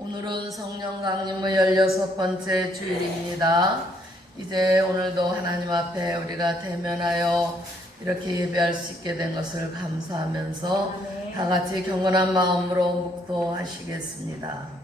오늘은 성령 강림의 16번째 주일입니다. 이제 오늘도 하나님 앞에 우리가 대면하여 이렇게 예배할 수 있게 된 것을 감사하면서 다 같이 경건한 마음으로 묵도하시겠습니다.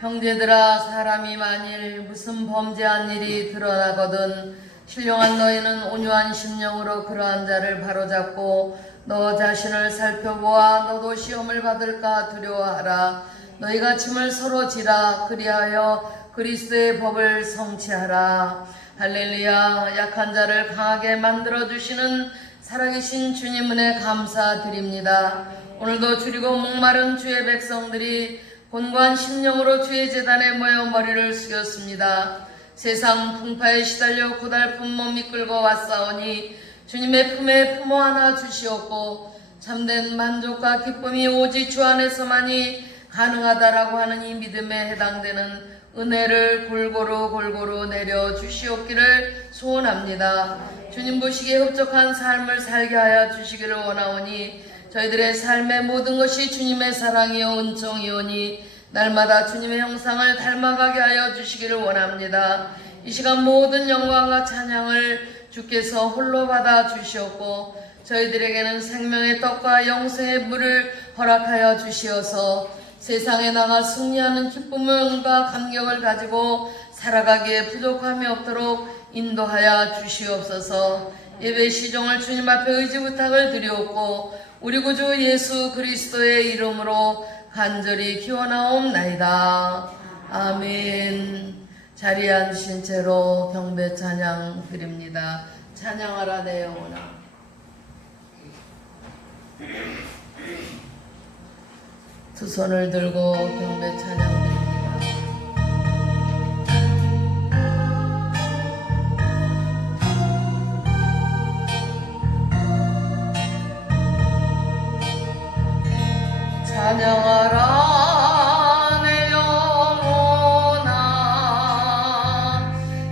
형제들아, 사람이 만일 무슨 범죄한 일이 드러나거든 신령한 너희는 온유한 심령으로 그러한 자를 바로잡고 너 자신을 살펴보아 너도 시험을 받을까 두려워하라. 너희가 짐을 서로 지라. 그리하여 그리스도의 법을 성취하라. 할렐루야. 약한 자를 강하게 만들어주시는 살아계신 주님 은혜 감사드립니다. 오늘도 주리고 목마른 주의 백성들이 곤고한 심령으로 주의 제단에 모여 머리를 숙였습니다. 세상 풍파에 시달려 고달픈 몸 이끌고 왔사오니 주님의 품에 품어 안아 주시옵고 참된 만족과 기쁨이 오직 주 안에서만이 가능하다라고 하는 이 믿음에 해당되는 은혜를 골고루 내려 주시옵기를 소원합니다. 주님 보시기에 흡족한 삶을 살게 하여 주시기를 원하오니 저희들의 삶의 모든 것이 주님의 사랑이요 은총이오니 날마다 주님의 형상을 닮아가게 하여 주시기를 원합니다. 이 시간 모든 영광과 찬양을 주께서 홀로 받아 주시옵고 저희들에게는 생명의 떡과 영생의 물을 허락하여 주시어서 세상에 나가 승리하는 기쁨과 감격을 가지고 살아가기에 부족함이 없도록 인도하여 주시옵소서. 예배 시종을 주님 앞에 의지 부탁을 드리옵고 우리 구주 예수 그리스도의 이름으로 간절히 기원하옵나이다. 아멘. 자리에 앉으신 채로 경배 찬양 드립니다. 찬양하라 내 영혼아. 두 손을 들고 경배 찬양 드립니다. 찬양하라 내 영혼아.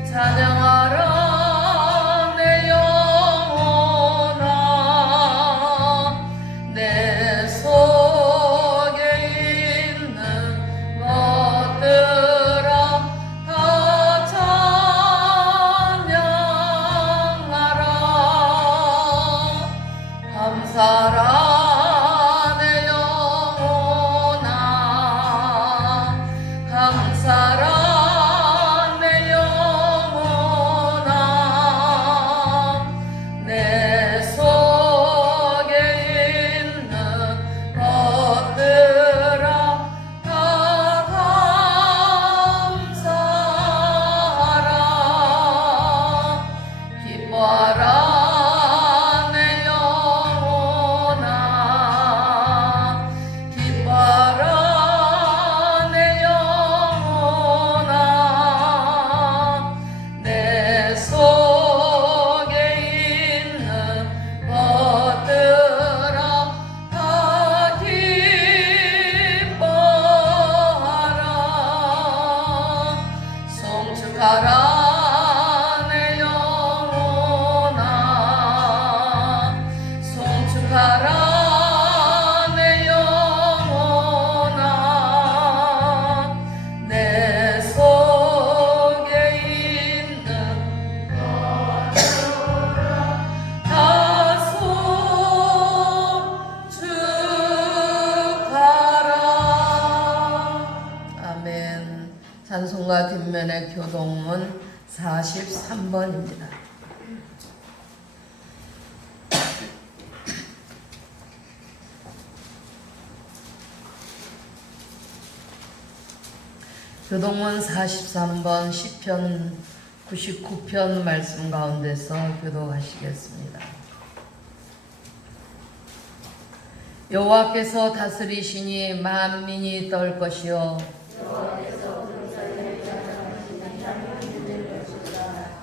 찬양하라 내 영혼아. 내 속에 있는 것들아 다 찬양하라. 감사라 내 영혼아. 찬송가 뒷면의 교동문 43번입니다. 교동문 43번 시편 99편 말씀 가운데서 교독하시겠습니다. 여호와께서 다스리시니 만민이 떨 것이요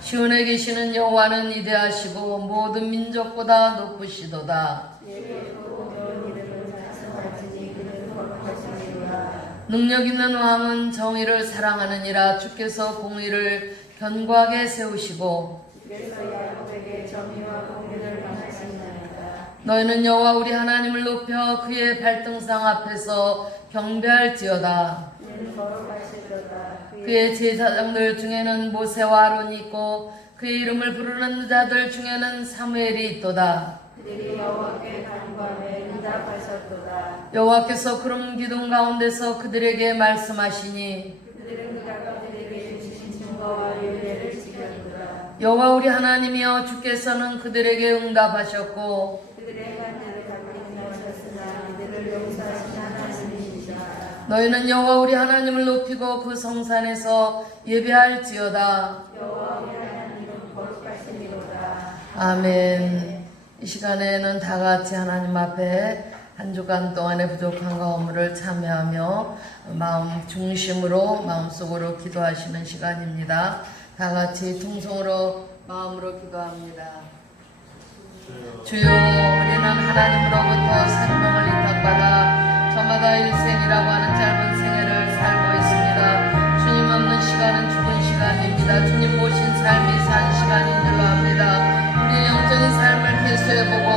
시온에 계시는 여호와는 위대하시고 모든 민족보다 높으시도다. 능력 있는 왕은 정의를 사랑하느니라. 주께서 공의를 견고하게 세우시고 너희는 여호와 우리 하나님을 높여 그의 발등상 앞에서 경배할지어다. 그의 제사장들 중에는 모세와 아론이 있고 그의 이름을 부르는 자들 중에는 사무엘이 있도다. 그들이 여호와께 간구하며 응답하셨도다. 여호와께서 구름 기둥 가운데서 그들에게 말씀하시니 그들은 그가 그들에게 주신 증거와 율례를 지켰도다. 여호와 우리 하나님이여 주께서는 그들에게 응답하셨고 그들의 간절을 갚기 나오셨으나 그들을 용서하신 하나님이시다. 너희는 여호와 우리 하나님을 높이고 그 성산에서 예배할지어다. 여호와 우리 하나님은 거룩하시니로다. 아멘. 이 시간에는 다 같이 하나님 앞에 한 주간 동안의 부족한 가움을 참여하며 마음 중심으로 마음속으로 기도하시는 시간입니다. 다 같이 통성으로 마음으로 기도합니다. 주여, 우리는 하나님으로부터 생명을 위탁받아 저마다 일생이라고 하는 짧은 생애를 살고 있습니다. 주님 없는 시간은 죽은 시간입니다. 주님 모신 삶이 산 시간인 줄로 압니다. 우리의 영적인 삶을 개수해보고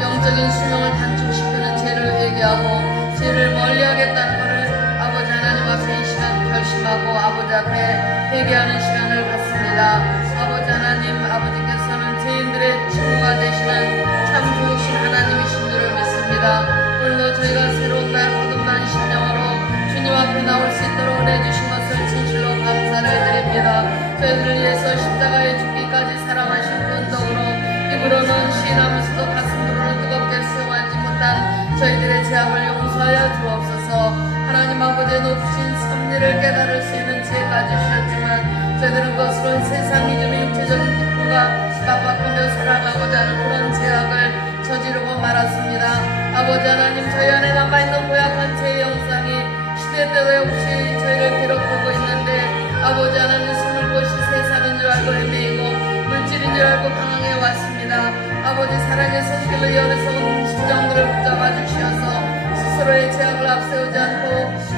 영적인 수명을 단축시키는 죄를 회개하고 죄를 멀리하겠다는 것을 아버지 하나님 앞에 이 시간 결심하고 아버지 앞에 회개하는 시간을 갖습니다. 아버지 하나님, 아버지께서는 죄인들의 친구가 되시는 참 좋으신 하나님이신 줄을 믿습니다. 오늘도 저희가 새로운 날 거듭난 심령으로 주님 앞에 나올 수 있도록 은혜 주신 것을 진실로 감사를 드립니다. 저희들을 위해서 십자가에 죽기까지 사랑하신 그 은덕으로 입으로는 시인하면서도 가슴으로는 뜨겁게 수용하지 못한 저희들의 죄악을 용서하여 주옵소서. 하나님 아버지의 높으신 섭리를 깨달을 수 있는 지혜가 주셨지만 저희들은 것으로 세상 이전의 육체적인 기쁨과 깜빡하며 살아가고자 하는 그런 죄악을 저지르고 말았습니다. 아버지 하나님, 저희 안에 남아있는 고약한 죄의 영상이 시대때에 혹시 저희를 괴롭히고 있는데 아버지 하나님, 숨을 곳이 세상인 줄 알고 헤매이고 물질인 줄 알고 방황해 왔습니다. 아버지 사랑의 손길로 어리석은 심정들을 붙잡아 주시어서 스스로의 죄악을 앞세우지 않고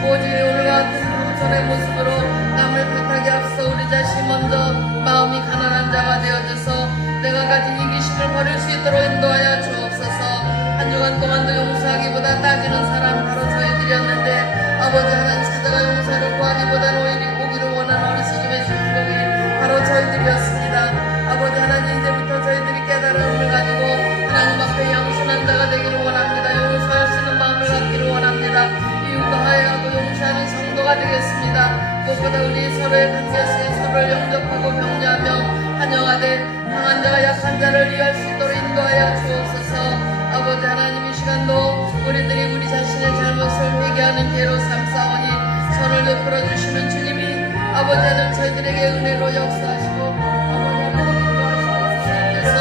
오직 오늘과 같은 겸손의 모습으로 남을 탓하게 앞서 우리 자신이 먼저 마음이 가난한 자가 되어져서 내가 가진 이기심을 버릴 수 있도록 인도하여 주옵소서. 한 주간 동안도 용서하기보다 따지는 사람 바로 저희들이었는데 아버지 하나님, 찾아가 용서를 구하기보다는 오히려 오기를 원하는 어리석음의 주인공이 바로 저희들이었습니다. 아버지 하나님, 이제부터 저희들이 깨달음을 가지고 하나님 앞에 양순한 자가 되기를 원합니다. 용서할 수 있는 마음을 갖기를 원합니다. 이웃도 화해하고 용서하는 성도가 되겠습니다. 무엇보다 우리 서로의 관계 속에 서로를 영접하고 격려하며 환영하되 강한 자가 약한 자를 이해할 수 있도록 인도하여 주옵소서. 아버지 하나님, 이 시간도 우리들이 우리 자신의 잘못을 회개하는 기회로 삼사오니 선을 베풀어 주시는 주님이 아버지 하나님 저희들에게 은혜로 역사하시고 아버지 하나님 인도하시옵소서.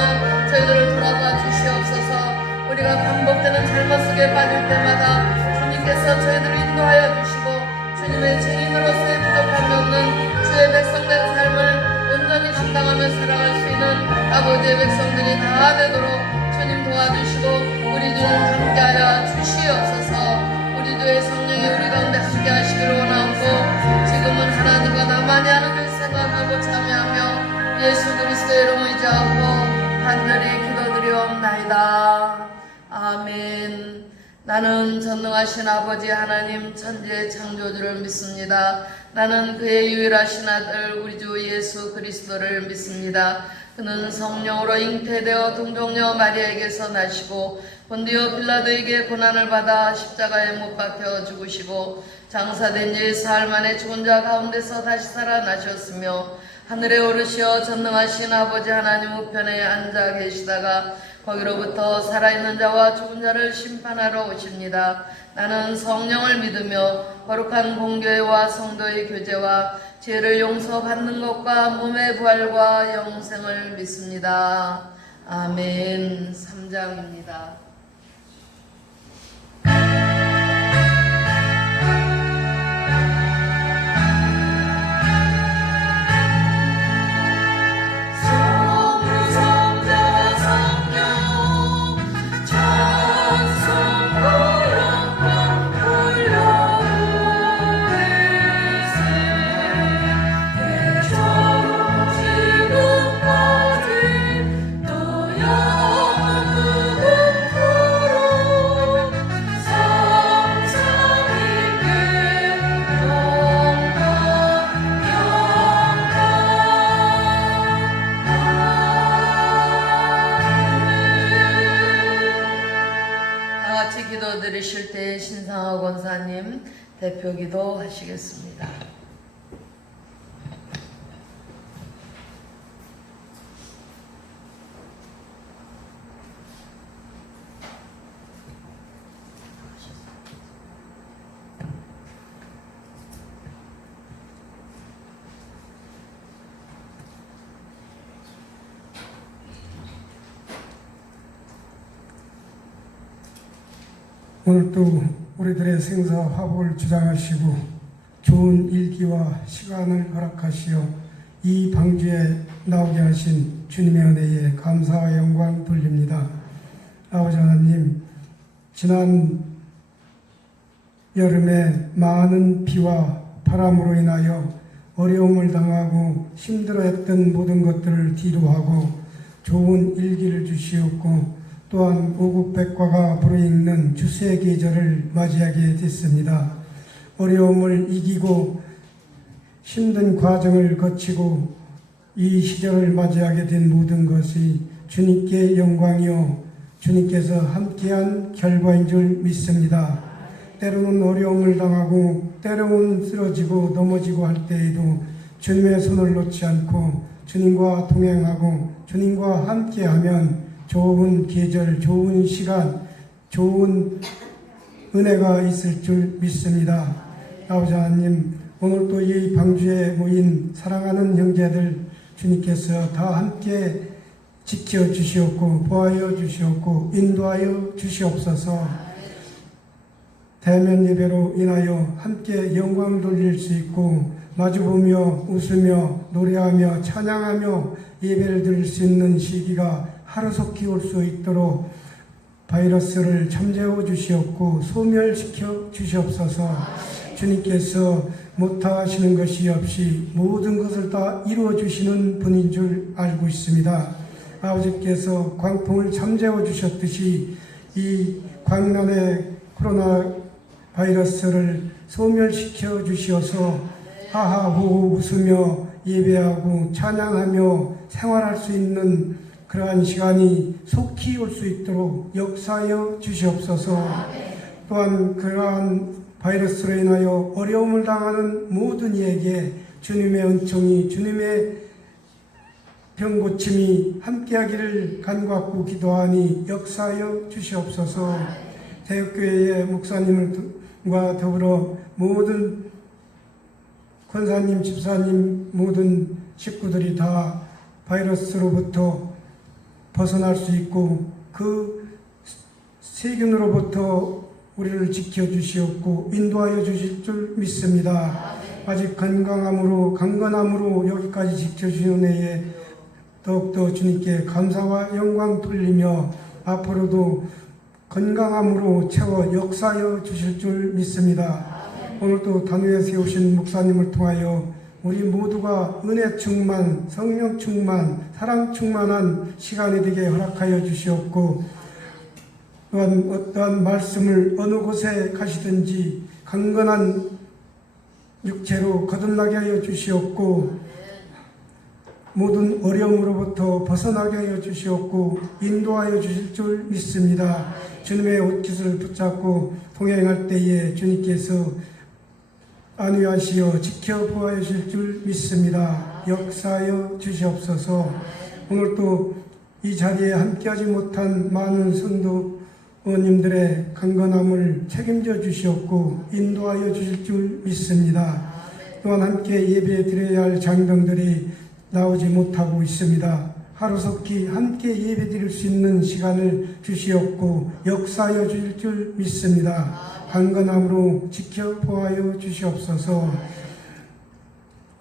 저희들을 돌아봐 주시옵소서. 우리가 반복되는 잘못 속에 빠질 때마다 주님께서 저희들을 인도하여 주시고 주님의 증인으로서의 부족함이 없는 주의 백성된 삶을 온전히 감당하며 살아갈 수 있는 아버지의 백성들이 다 되도록 주님 도와주시고 우리 주님 함께하여 주시옵소서. 우리 주의 성령이 우리 가운데 함께하시기를 원하고 지금은 하나님과 나만이 하는 일 생각하고 참여하며 예수 그리스도의 이름을 의지하고 간절히 기도드리옵나이다. 아멘. 나는 전능하신 아버지 하나님 천지의 창조주를 믿습니다. 나는 그의 유일하신 아들 우리 주 예수 그리스도를 믿습니다. 그는 성령으로 잉태되어 동정녀 마리아에게서 나시고 본디오 빌라도에게 고난을 받아 십자가에 못 박혀 죽으시고 장사된 지 사흘 만에 죽은 자 가운데서 다시 살아나셨으며 하늘에 오르시어 전능하신 아버지 하나님 우편에 앉아 계시다가 거기로부터 살아있는 자와 죽은 자를 심판하러 오십니다. 나는 성령을 믿으며 거룩한 공교회와 성도의 교제와 죄를 용서받는 것과 몸의 부활과 영생을 믿습니다. 아멘. 3장입니다. 기도드리실 때 신상화 권사님 대표 기도 하시겠습니다. 오늘도 우리들의 생사 화복을 주장하시고 좋은 일기와 시간을 허락하시어 이 방주에 나오게 하신 주님의 은혜에 감사와 영광 돌립니다. 아버지 하나님, 지난 여름에 많은 비와 바람으로 인하여 어려움을 당하고 힘들어했던 모든 것들을 뒤로하고 좋은 일기를 주시었고 또한 오국백과가 불어익는 추수의 계절을 맞이하게 됐습니다. 어려움을 이기고 힘든 과정을 거치고 이 시절을 맞이하게 된 모든 것이 주님께 영광이요 주님께서 함께한 결과인 줄 믿습니다. 때로는 어려움을 당하고 때로는 쓰러지고 넘어지고 할 때에도 주님의 손을 놓지 않고 주님과 동행하고 주님과 함께하면 좋은 계절, 좋은 시간, 좋은 은혜가 있을 줄 믿습니다. 아버지 하나님, 오늘도 이 방주에 모인 사랑하는 형제들 주님께서 다 함께 지켜주시옵고 보하여 주시옵고 인도하여 주시옵소서. 대면 예배로 인하여 함께 영광 돌릴 수 있고 마주보며 웃으며 노래하며 찬양하며 예배를 드릴 수 있는 시기가 하루속히 올 수 있도록 바이러스를 잠재워 주시옵고 소멸시켜 주시옵소서. 주님께서 못하시는 것이 없이 모든 것을 다 이루어 주시는 분인 줄 알고 있습니다. 아버지께서 광풍을 잠재워 주셨듯이 이 광란의 코로나 바이러스를 소멸시켜 주시어서 하하호호 웃으며 예배하고 찬양하며 생활할 수 있는 그러한 시간이 속히 올 수 있도록 역사하여 주시옵소서. 또한 그러한 바이러스로 인하여 어려움을 당하는 모든 이에게 주님의 은총이 주님의 병고침이 함께하기를 간구하고 기도하니 역사하여 주시옵소서. 대역교회의 목사님과 더불어 모든 권사님, 집사님, 모든 식구들이 다 바이러스로부터 벗어날 수 있고 그 세균으로부터 우리를 지켜주시옵고 인도하여 주실 줄 믿습니다. 아직 강건함으로 여기까지 지켜주시는 은혜에 더욱더 주님께 감사와 영광 돌리며 앞으로도 건강함으로 채워 역사하여 주실 줄 믿습니다. 오늘도 단위에 세우신 목사님을 통하여 우리 모두가 은혜 충만, 성령 충만, 사랑 충만한 시간이 되게 허락하여 주시옵고 또한 어떠한 말씀을 어느 곳에 가시든지 강건한 육체로 거듭나게 하여 주시옵고 모든 어려움으로부터 벗어나게 하여 주시옵고 인도하여 주실 줄 믿습니다. 주님의 옷깃을 붙잡고 동행할 때에 주님께서 안위하시어 지켜보아 주실 줄 믿습니다. 역사하여 주시옵소서. 오늘도 이 자리에 함께하지 못한 많은 성도님들의 강건함을 책임져 주시옵고 인도하여 주실 줄 믿습니다. 또한 함께 예배 드려야 할 장병들이 나오지 못하고 있습니다. 하루속히 함께 예배 드릴 수 있는 시간을 주시옵고 역사하여 주실 줄 믿습니다. 강건함으로 지켜보아여 주시옵소서.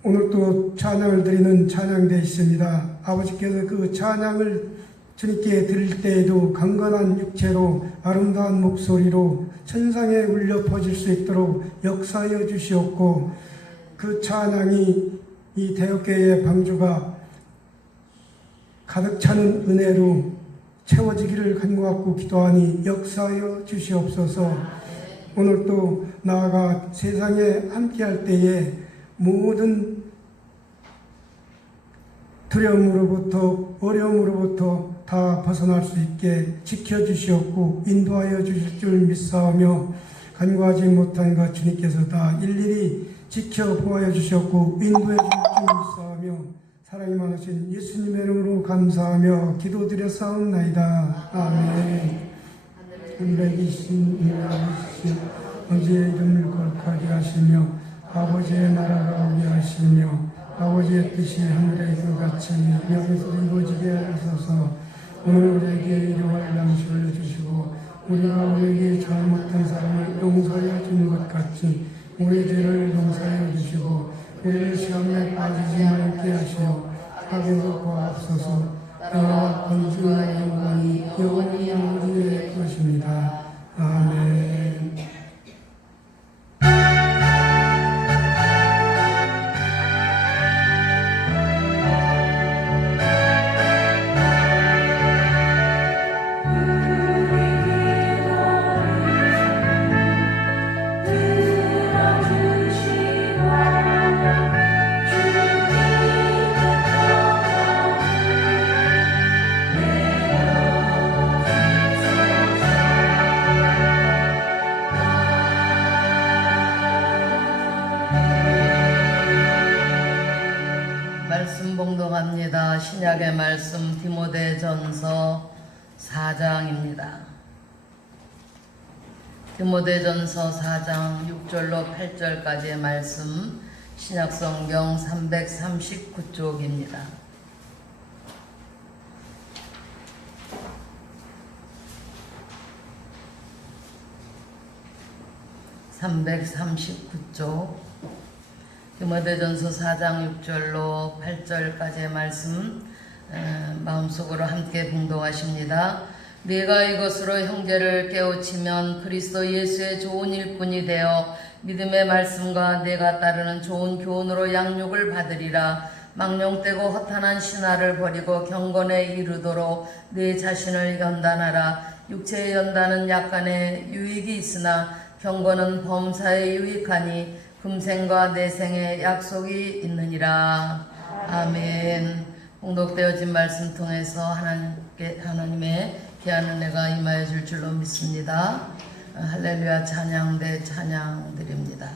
오늘 또 찬양을 드리는 찬양대에 있습니다. 아버지께서 그 찬양을 주님께 드릴 때에도 강건한 육체로 아름다운 목소리로 천상에 울려 퍼질 수 있도록 역사하여 주시옵고 그 찬양이 이 대역교회의 방주가 가득 차는 은혜로 채워지기를 간구하고 기도하니 역사하여 주시옵소서. 오늘 또 나아가 세상에 함께할 때에 모든 두려움으로부터 어려움으로부터 다 벗어날 수 있게 지켜주시옵고 인도하여 주실 줄 믿사오며 간구하지 못한 것 주님께서 다 일일이 지켜보아 주셨고 인도해 주실 줄 믿사오며 사랑이 많으신 예수님의 이름으로 감사하며 기도드렸사옵나이다. 아멘. 하늘에 계신 아버지 아버지의 이름을 거룩하게 하시며 아버지의 나라가 오게 하시며 아버지의 뜻이 하늘에서 같이 여기서 이루어지게 하소서. 오늘 우리에게 일용할 양식을 주시고 우리가 우리에게 잘못한 사람을 용서하여 주는 것 같이 우리 죄를 용서하여 주시고 우리를 시험에 빠지지 말게 하시어 악에서 구하옵소서. 나와 권중과 영광이 영원히 아버지의 것입니다. 아멘. 말씀 봉독합니다. 신약의 말씀 디모데전서 4장입니다. 디모데전서 4장 6절로 8절까지의 말씀 신약성경 339쪽입니다. (339쪽) 디모데전서 4장 6절로 8절까지의 말씀 마음속으로 함께 봉독하십니다. 네가 이것으로 형제를 깨우치면 그리스도 예수의 좋은 일꾼이 되어 믿음의 말씀과 내가 따르는 좋은 교훈으로 양육을 받으리라. 망령되고 허탄한 신화를 버리고 경건에 이르도록 네 자신을 연단하라. 육체의 연단은 약간의 유익이 있으나 경건은 범사에 유익하니 금생과 내생의 약속이 있느니라. 아멘. 봉독되어진 말씀 통해서 하나님의 귀한 은혜가 임하여 줄 줄로 믿습니다. 할렐루야 찬양대 찬양 드립니다.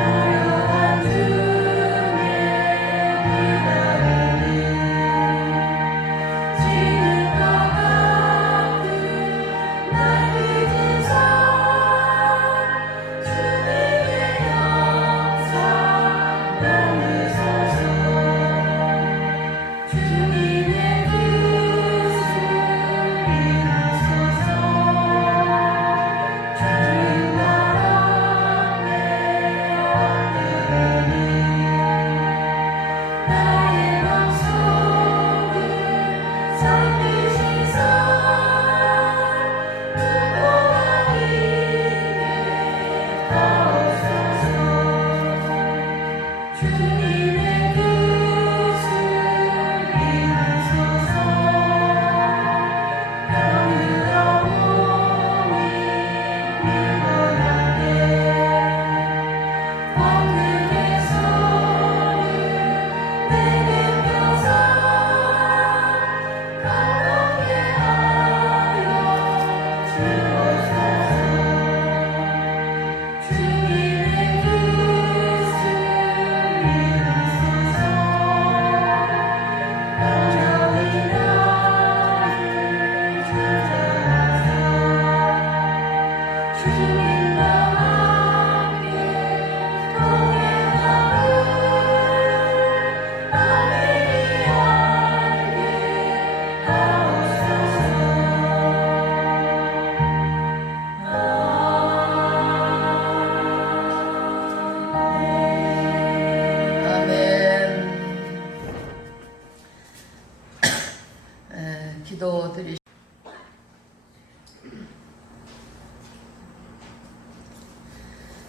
고요한 주의 기도드리.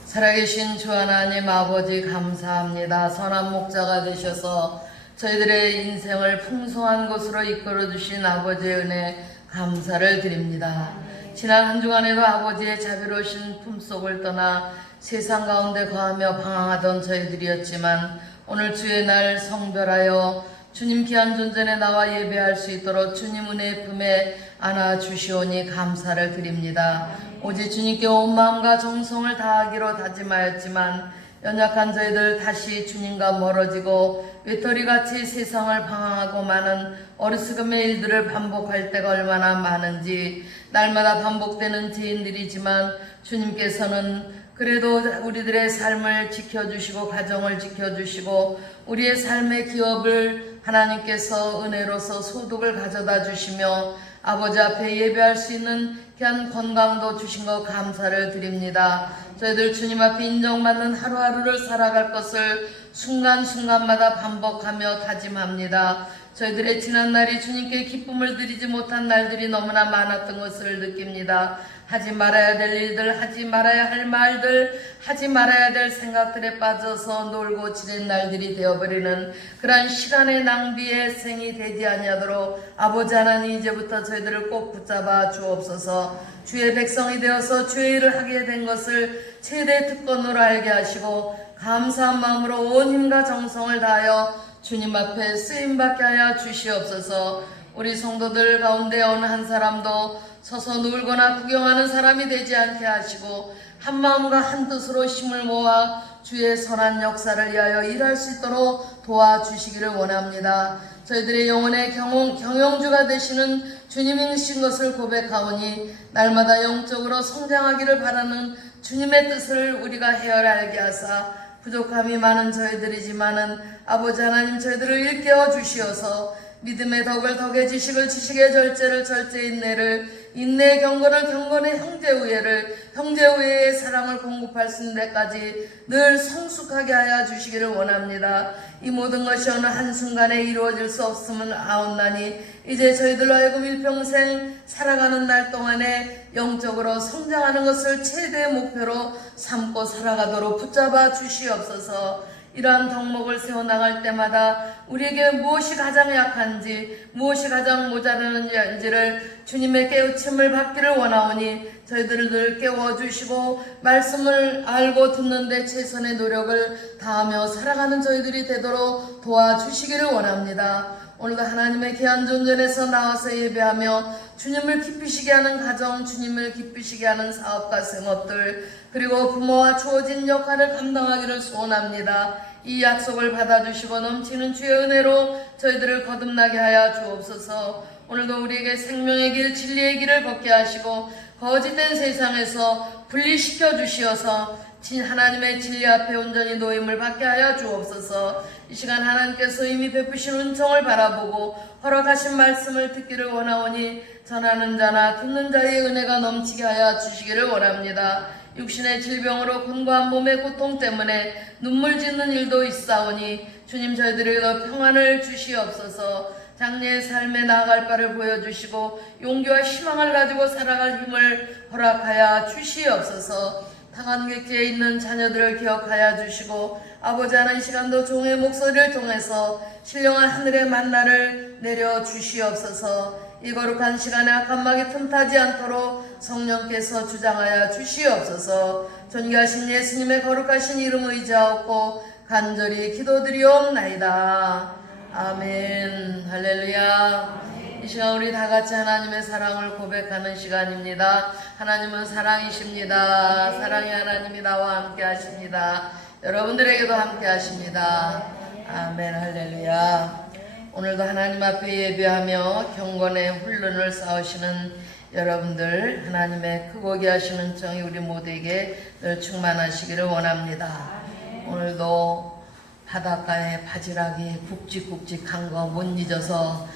살아계신 주 하나님 아버지 감사합니다. 선한 목자가 되셔서 저희들의 인생을 풍성한 곳으로 이끌어 주신 아버지의 은혜 감사를 드립니다. 지난 한 주간에도 아버지의 자비로우신 품속을 떠나 세상 가운데 거하며 방황하던 저희들이었지만 오늘 주의 날 성별하여 주님 귀한 존전에 나와 예배할 수 있도록 주님 은혜의 품에 안아 주시오니 감사를 드립니다. 오직 주님께 온 마음과 정성을 다하기로 다짐하였지만 연약한 저희들 다시 주님과 멀어지고 외톨이같이 세상을 방황하고 많은 어리석음의 일들을 반복할 때가 얼마나 많은지 날마다 반복되는 죄인들이지만 주님께서는 그래도 우리들의 삶을 지켜주시고 가정을 지켜주시고 우리의 삶의 기업을 하나님께서 은혜로서 소득을 가져다 주시며 아버지 앞에 예배할 수 있는 귀한 건강도 주신 것 감사를 드립니다. 저희들 주님 앞에 인정받는 하루하루를 살아갈 것을 순간순간마다 반복하며 다짐합니다. 저희들의 지난날이 주님께 기쁨을 드리지 못한 날들이 너무나 많았던 것을 느낍니다. 하지 말아야 될 일들, 하지 말아야 할 말들, 하지 말아야 될 생각들에 빠져서 놀고 지낸 날들이 되어버리는 그러한 시간의 낭비에 생이 되지 아니하도록 아버지 하나님 이제부터 저희들을 꼭 붙잡아 주옵소서. 주의 백성이 되어서 주의 일을 하게 된 것을 최대 특권으로 알게 하시고 감사한 마음으로 온 힘과 정성을 다하여 주님 앞에 쓰임받게 하여 주시옵소서. 우리 성도들 가운데 어느 한 사람도 서서 놀거나 구경하는 사람이 되지 않게 하시고 한 마음과 한 뜻으로 힘을 모아 주의 선한 역사를 위하여 일할 수 있도록 도와주시기를 원합니다. 저희들의 영혼의 경영주가 되시는 주님이신 것을 고백하오니 날마다 영적으로 성장하기를 바라는 주님의 뜻을 우리가 헤아려 알게 하사 부족함이 많은 저희들이지만은 아버지 하나님 저희들을 일깨워 주시어서 믿음의 덕을 덕의 지식을 지식의 절제를 절제의 인내를 인내의 경건을 경건의 형제우애를 형제우애의 사랑을 공급할 수 있는 데까지 늘 성숙하게 하여 주시기를 원합니다. 이 모든 것이 어느 한순간에 이루어질 수 없음은 아옵나니 이제 저희들로 하여금 일평생 살아가는 날 동안에 영적으로 성장하는 것을 최대의 목표로 삼고 살아가도록 붙잡아 주시옵소서. 이러한 덕목을 세워나갈 때마다 우리에게 무엇이 가장 약한지 무엇이 가장 모자라는지를 주님의 깨우침을 받기를 원하오니 저희들을 늘 깨워주시고 말씀을 알고 듣는데 최선의 노력을 다하며 살아가는 저희들이 되도록 도와주시기를 원합니다. 오늘도 하나님의 귀한 존전에서 나와서 예배하며 주님을 기쁘시게 하는 가정, 주님을 기쁘시게 하는 사업과 생업들 그리고 부모와 주어진 역할을 감당하기를 소원합니다. 이 약속을 받아주시고 넘치는 주의 은혜로 저희들을 거듭나게 하여 주옵소서. 오늘도 우리에게 생명의 길, 진리의 길을 걷게 하시고 거짓된 세상에서 분리시켜 주시어서 하나님의 진리 앞에 온전히 노임을 받게 하여 주옵소서. 이 시간 하나님께서 이미 베푸신 은총을 바라보고 허락하신 말씀을 듣기를 원하오니 전하는 자나 듣는 자의 은혜가 넘치게 하여 주시기를 원합니다. 육신의 질병으로 권고한 몸의 고통 때문에 눈물 짓는 일도 있사오니 주님 저희들에게 평안을 주시옵소서. 장래의 삶에 나아갈 바를 보여주시고 용기와 희망을 가지고 살아갈 힘을 허락하여 주시옵소서. 당한 객지에 있는 자녀들을 기억하여 주시고 아버지 하나님 이 시간도 종의 목소리를 통해서 신령한 하늘의 만나를 내려 주시옵소서. 이 거룩한 시간에 악한 막이 틈타지 않도록 성령께서 주장하여 주시옵소서. 존귀하신 예수님의 거룩하신 이름 의지하옵고 간절히 기도드리옵나이다. 아멘. 할렐루야. 이 시간 우리 다 같이 하나님의 사랑을 고백하는 시간입니다. 하나님은 사랑이십니다. 사랑의 하나님이 나와 함께 하십니다. 여러분들에게도 함께 하십니다. 아멘. 할렐루야. 오늘도 하나님 앞에 예배하며 경건의 훈련을 쌓으시는 여러분들 하나님의 크고 귀하신 정이 우리 모두에게 늘 충만하시기를 원합니다. 오늘도 바닷가에 바지락이 굵직굵직한 거 못 잊어서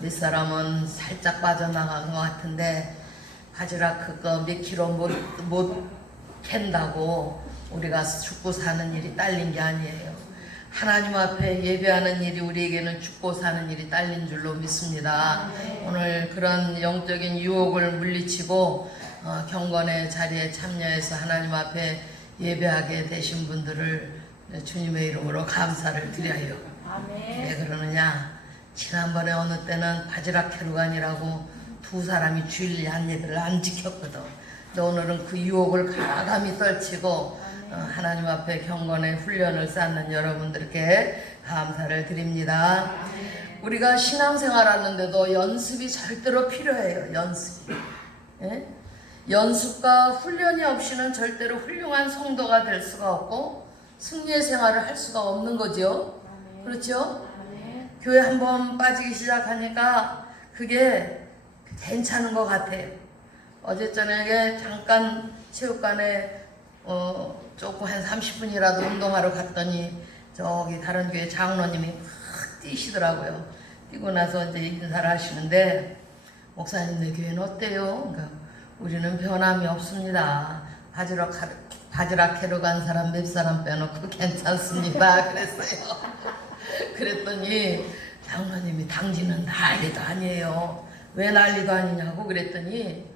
밑사람은 살짝 빠져나간 것 같은데 바지락 그거 몇 킬로 못 캔다고 우리가 죽고 사는 일이 딸린 게 아니에요. 하나님 앞에 예배하는 일이 우리에게는 죽고 사는 일이 딸린 줄로 믿습니다. 오늘 그런 영적인 유혹을 물리치고 경건의 자리에 참여해서 하나님 앞에 예배하게 되신 분들을 주님의 이름으로 감사를 드려요. 왜 그러느냐? 지난번에 어느 때는 바지락 캐루간이라고 두 사람이 주일 한 예배를 안 지켰거든. 근데 오늘은 그 유혹을 과감히 떨치고 하나님 앞에 경건의 훈련을 쌓는 여러분들께 감사를 드립니다. 우리가 신앙생활 하는데도 연습이 절대로 필요해요. 연습이. 예? 연습과 훈련이 없이는 절대로 훌륭한 성도가 될 수가 없고 승리의 생활을 할 수가 없는 거죠. 그렇죠? 교회 한번 빠지기 시작하니까 그게 괜찮은 것 같아요. 어제 저녁에 잠깐 체육관에 조금 한 30분이라도 운동하러 갔더니 저기 다른 교회 장로님이 막 뛰시더라고요. 뛰고 나서 이제 인사를 하시는데 목사님 내 교회는 어때요? 그러니까 우리는 변함이 없습니다. 바지락 캐러 간 사람 몇 사람 빼놓고 괜찮습니다. 그랬어요. 그랬더니 장로님이 당신은 난리도 아니에요. 왜 난리도 아니냐고 그랬더니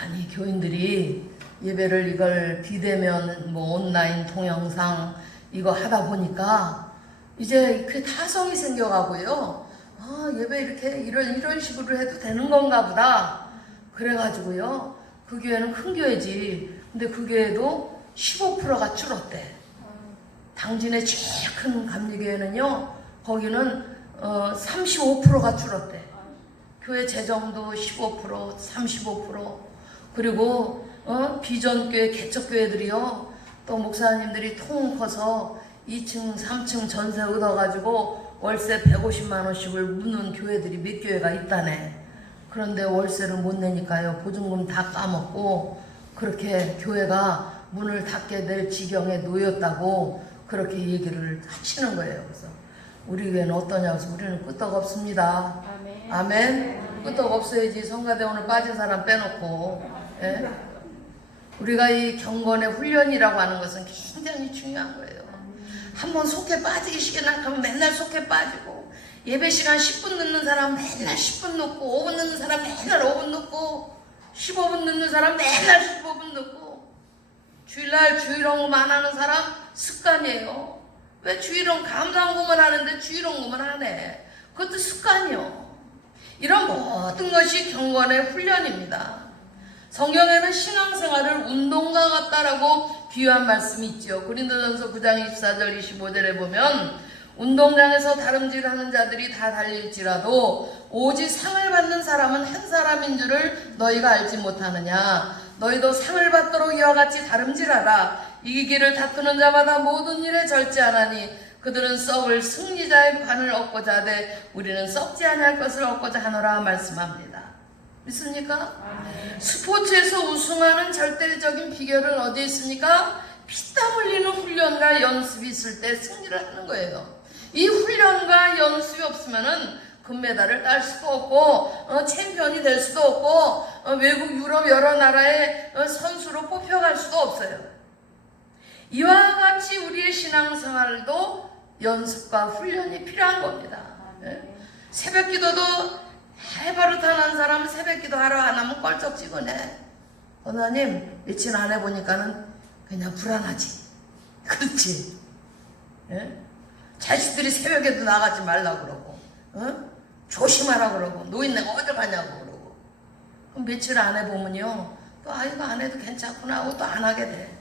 아니 교인들이 예배를 이걸 비대면 뭐 온라인 동영상 이거 하다 보니까 이제 그 타성이 생겨가고요. 아 예배 이렇게 이런 식으로 해도 되는 건가 보다. 그래가지고요. 그 교회는 큰 교회지. 근데 그 교회도 15%가 줄었대. 당진의 제일 큰 감리교회는요. 거기는 35%가 줄었대. 교회 재정도 15%, 35%. 그리고 비전교회, 개척교회들이요. 또 목사님들이 통 커서 2층, 3층 전세 얻어가지고 월세 150만 원씩을 묻는 교회들이 몇 교회가 있다네. 그런데 월세를 못 내니까요. 보증금 다 까먹고 그렇게 교회가 문을 닫게 될 지경에 놓였다고 그렇게 얘기를 하시는 거예요. 그래서 우리 교회는 어떠냐고 해서 우리는 끄떡없습니다. 아멘. 끄떡 없어야지. 성가대 오늘 빠진 사람 빼놓고. 예? 우리가 이 경건의 훈련이라고 하는 것은 굉장히 중요한 거예요. 한번 속에 빠지기 시작하면 맨날 속에 빠지고 예배 시간 10분 늦는 사람 맨날 10분 늦고 5분 늦는 사람 맨날 5분 늦고 15분 늦는 사람 맨날 15분 늦고 주일날 주일홍금 안 하는 사람 습관이에요. 왜 주일홍 감사홍금을 하는데 주일홍금을 안 해? 그것도 습관이요. 이런 모든 것이 경건의 훈련입니다. 성경에는 신앙생활을 운동과 같다라고 비유한 말씀이 있죠. 고린도전서 9장 24절 25절에 보면 운동장에서 다름질하는 자들이 다 달릴지라도 오직 상을 받는 사람은 한 사람인 줄을 너희가 알지 못하느냐. 너희도 상을 받도록 이와 같이 다름질하라. 이기기를 다투는 자마다 모든 일에 절제하나니 그들은 썩을 승리자의 관을 얻고자 하되 우리는 썩지 아니할 것을 얻고자 하노라 말씀합니다. 믿습니까? 스포츠에서 우승하는 절대적인 비결은 어디에 있습니까? 피땀 흘리는 훈련과 연습이 있을 때 승리를 하는 거예요. 이 훈련과 연습이 없으면은 금메달을 딸 수도 없고 챔피언이 될 수도 없고 외국 유럽 여러 나라의 선수로 뽑혀갈 수도 없어요. 이와 같이 우리의 신앙생활도 연습과 훈련이 필요한 겁니다. 새벽 기도도 해바르탄한 사람은 새벽 기도 하러 안 하면 껄쩍지근해. 하나님 며칠 안 해보니까는 그냥 불안하지. 그렇지. 예? 자식들이 새벽에도 나가지 말라고 그러고 조심하라 그러고 노인네가 어딜 가냐고 그러고 그럼 며칠 안 해보면요 또 이거 안 해도 괜찮구나 하고 또 안 하게 돼.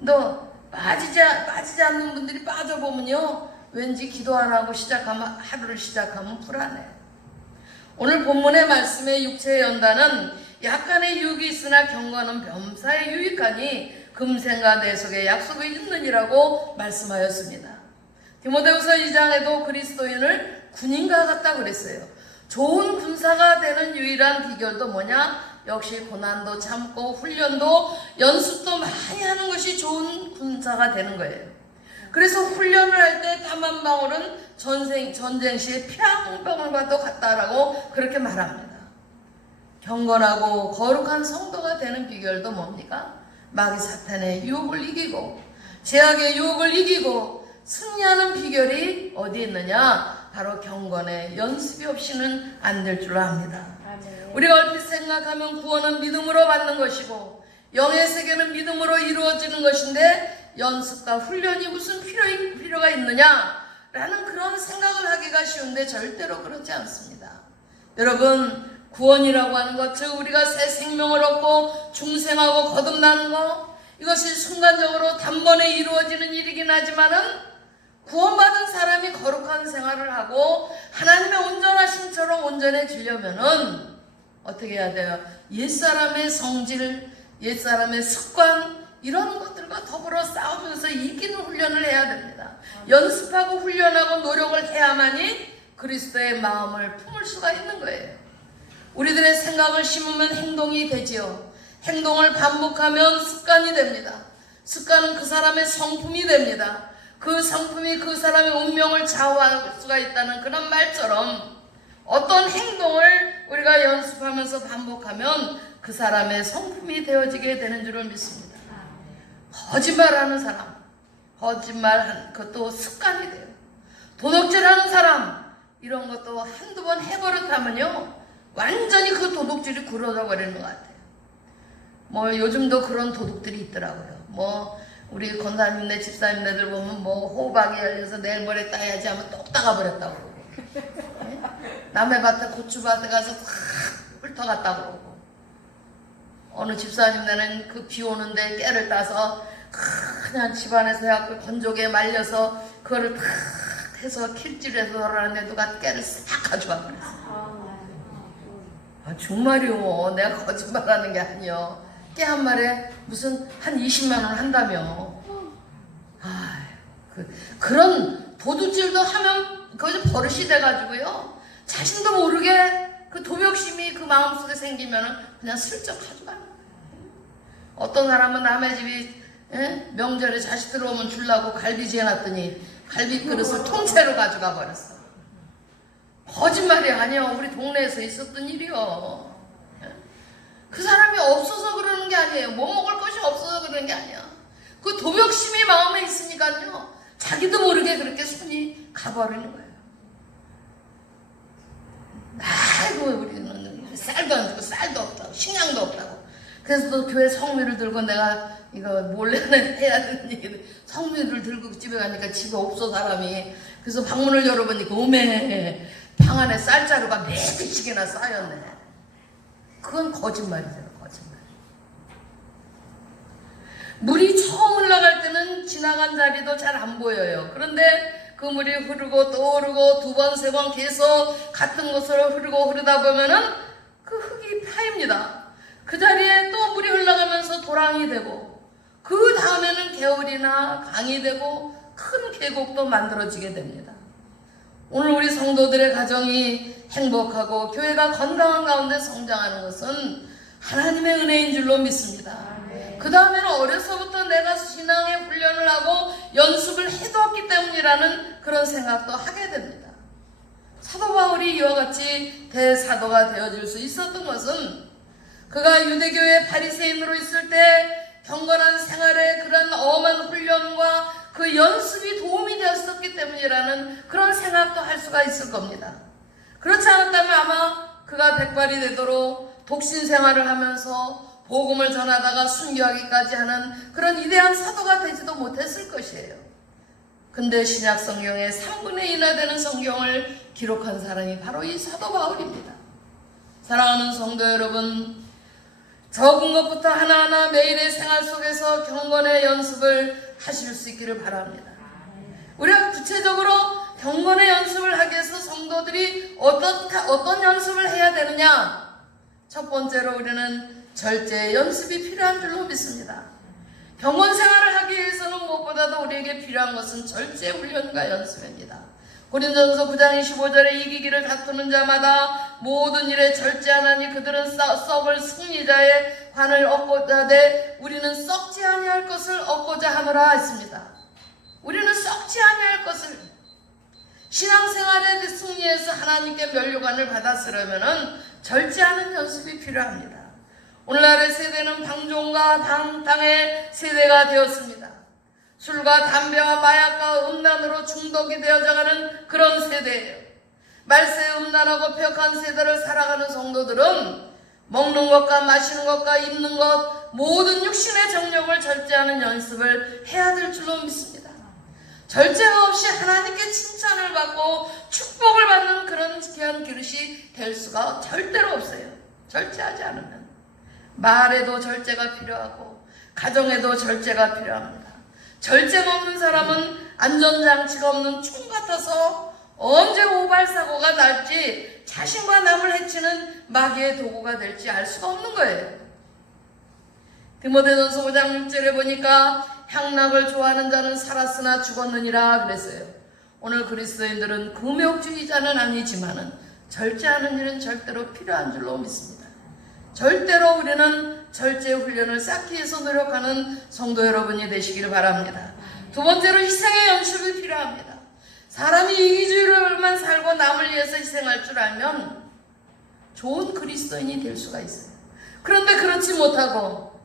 너 빠지지 않는 분들이 빠져보면요 왠지 기도 안 하고 하루를 시작하면 불안해. 오늘 본문의 말씀의 육체의 연단은 약간의 유익이 있으나 경건은 범사에 유익하니 금생과 내속의 약속이 있느니라고 말씀하였습니다. 디모데후서 2장에도 그리스도인을 군인과 같다 그랬어요. 좋은 군사가 되는 유일한 비결도 뭐냐? 역시 고난도 참고 훈련도 연습도 많이 하는 것이 좋은 군사가 되는 거예요. 그래서 훈련을 할 때 땀 한 방울은 전쟁 시에 피랑병을과도 같다라고 그렇게 말합니다. 경건하고 거룩한 성도가 되는 비결도 뭡니까? 마귀 사탄의 유혹을 이기고 죄악의 유혹을 이기고 승리하는 비결이 어디에 있느냐? 바로 경건의 연습이 없이는 안 될 줄 압니다. 우리가 얼핏 생각하면 구원은 믿음으로 받는 것이고 영의 세계는 믿음으로 이루어지는 것인데 연습과 훈련이 무슨 필요가 있느냐라는 그런 생각을 하기가 쉬운데 절대로 그렇지 않습니다. 여러분, 구원이라고 하는 것, 즉 우리가 새 생명을 얻고 중생하고 거듭나는 것, 이것이 순간적으로 단번에 이루어지는 일이긴 하지만은 구원받은 사람이 거룩한 생활을 하고 하나님의 온전하심처럼 온전해지려면은 어떻게 해야 돼요? 옛사람의 성질, 옛사람의 습관, 이런 것들과 더불어 싸우면서 이기는 훈련을 해야 됩니다. 연습하고 훈련하고 노력을 해야만이 그리스도의 마음을 품을 수가 있는 거예요. 우리들의 생각을 심으면 행동이 되지요. 행동을 반복하면 습관이 됩니다. 습관은 그 사람의 성품이 됩니다. 그 성품이 그 사람의 운명을 좌우할 수가 있다는 그런 말처럼 어떤 행동을 우리가 연습하면서 반복하면 그 사람의 성품이 되어지게 되는 줄을 믿습니다. 거짓말하는 사람, 거짓말하는 것도 습관이 돼요. 도둑질하는 사람, 이런 것도 한두 번 해버릇하면요 완전히 그 도둑질이 굳어져 버리는 것 같아요. 뭐 요즘도 그런 도둑들이 있더라고요. 뭐 우리 권사님네 집사님네들 보면 뭐 호박이 열려서 내일 모레 따야지 하면 똑 따가버렸다고 그러고 남의 밭에 고추밭에 가서 탁 훑어갔다고 그러고 어느 집사님네는 그 비 오는데 깨를 따서 그냥 집안에서 해갖고 건조기에 말려서 그거를 탁 해서 킬질해서 돌아가는데 누가 깨를 싹 가져가 버렸어. 아, 정말이요. 내가 거짓말하는 게 아니요. 깨 한 마리에 무슨 한 20만 원 한다며. 아, 그런 도둑질도 하면 그것이 버릇이 돼가지고요. 자신도 모르게 그 도벽심이 그 마음속에 생기면은 그냥 슬쩍 가져가는 거예요. 어떤 사람은 남의 집이 명절에 자식 들어오면 주려고 갈비지 해놨더니 갈비 그릇을 통째로 가져가 버렸어. 거짓말이 아니야. 우리 동네에서 있었던 일이요. 그 사람이 없어서 그러는 게 아니에요. 뭐 먹을 것이 없어서 그러는 게 아니야. 그 도벽심이 마음에 있으니까요. 자기도 모르게 그렇게 손이 가버리는 거예요. 아이고 우리는 쌀도 안 주고 쌀도 없다고 식량도 없다고. 그래서 또 교회 성미를 들고 내가 이거 몰래 해야 되는 얘기인데 성미를 들고 집에 가니까 집에 없어 사람이. 그래서 방문을 열어보니까 오메 방 안에 쌀자루가 4개씩이나 쌓였네. 그건 거짓말이잖아. 거짓말. 물이 처음 흘러갈 때는 지나간 자리도 잘 안 보여요. 그런데 그 물이 흐르고 또 흐르고 두 번, 세 번 계속 같은 곳으로 흐르다 보면은 그 흙이 파입니다. 그 자리에 또 물이 흘러가면서 도랑이 되고 그 다음에는 개울이나 강이 되고 큰 계곡도 만들어지게 됩니다. 오늘 우리 성도들의 가정이 행복하고 교회가 건강한 가운데 성장하는 것은 하나님의 은혜인 줄로 믿습니다. 그 다음에는 어려서부터 내가 신앙의 훈련을 하고 연습을 해두었기 때문이라는 그런 생각도 하게 됩니다. 사도 바울이 이와 같이 대사도가 되어질 수 있었던 것은 그가 유대교의 바리새인으로 있을 때 경건한 생활에 그런 엄한 훈련과 그 연습이 도움이 되었었기 때문이라는 그런 생각도 할 수가 있을 겁니다. 그렇지 않았다면 아마 그가 백발이 되도록 독신 생활을 하면서 복음을 전하다가 순교하기까지 하는 그런 위대한 사도가 되지도 못했을 것이에요. 근데 신약 성경의 3분의 1나 되는 성경을 기록한 사람이 바로 이 사도 바울입니다. 사랑하는 성도 여러분, 적은 것부터 하나하나 매일의 생활 속에서 경건의 연습을 하실 수 있기를 바랍니다. 우리가 구체적으로 경건의 연습을 하기 위해서 성도들이 어떤 연습을 해야 되느냐? 첫 번째로 우리는 절제의 연습이 필요한 줄로 믿습니다. 경건 생활을 하기 위해서는 무엇보다도 우리에게 필요한 것은 절제 훈련과 연습입니다. 고린도전서 9장 25절에 이기기를 다투는 자마다 모든 일에 절제하나니 그들은 썩을 승리자의 관을 얻고자 하되 우리는 썩지 아니할 것을 얻고자 하노라 했습니다. 우리는 썩지 아니할 것을, 신앙생활에 승리해서 하나님께 면류관을 받았으려면 절제하는 연습이 필요합니다. 오늘날의 세대는 방종과 방탕의 세대가 되었습니다. 술과 담배와 마약과 음란으로 중독이 되어져가는 그런 세대예요. 말세에 음란하고 폐역한 세대를 살아가는 성도들은 먹는 것과 마시는 것과 입는 것 모든 육신의 정욕을 절제하는 연습을 해야 될 줄로 믿습니다. 절제가 없이 하나님께 칭찬을 받고 축복을 받는 그런 귀한 그릇이 될 수가 절대로 없어요. 절제하지 않으면. 말에도 절제가 필요하고 가정에도 절제가 필요합니다. 절제가 없는 사람은 안전장치가 없는 총 같아서 언제 오발사고가 날지 자신과 남을 해치는 마귀의 도구가 될지 알 수가 없는 거예요. 디모데전서 5장 6절에 보니까 향락을 좋아하는 자는 살았으나 죽었느니라 그랬어요. 오늘 그리스도인들은 금욕주의자는 아니지만은 절제하는 일은 절대로 필요한 줄로 믿습니다. 절대로 우리는 절제 훈련을 쌓기 위해서 노력하는 성도 여러분이 되시길 바랍니다. 두 번째로 희생의 연습이 필요합니다. 사람이 이기주의로만 살고 남을 위해서 희생할 줄 알면 좋은 그리스도인이 될 수가 있어요. 그런데 그렇지 못하고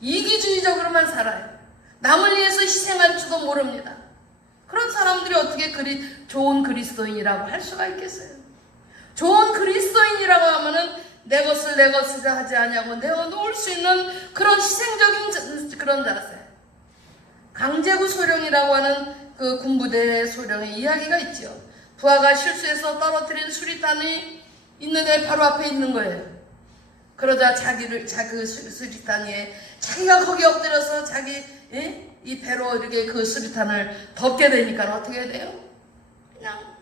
이기주의적으로만 살아요. 남을 위해서 희생할 줄도 모릅니다. 그런 사람들이 어떻게 좋은 그리스도인이라고 할 수가 있겠어요? 좋은 그리스도인이라고 하면은 내 것을 내 것이라 하지 아니하고 내어놓을 수 있는 그런 희생적인 그런 자세. 강제구 소령이라고 하는 그 군부대의 소령의 이야기가 있죠. 부하가 실수해서 떨어뜨린 수리탄이 있는데 바로 앞에 있는 거예요. 그러자 그 수리탄 위에 자기가 거기 엎드려서 이 배로 이렇게 그 수리탄을 덮게 되니까 어떻게 돼요? 그냥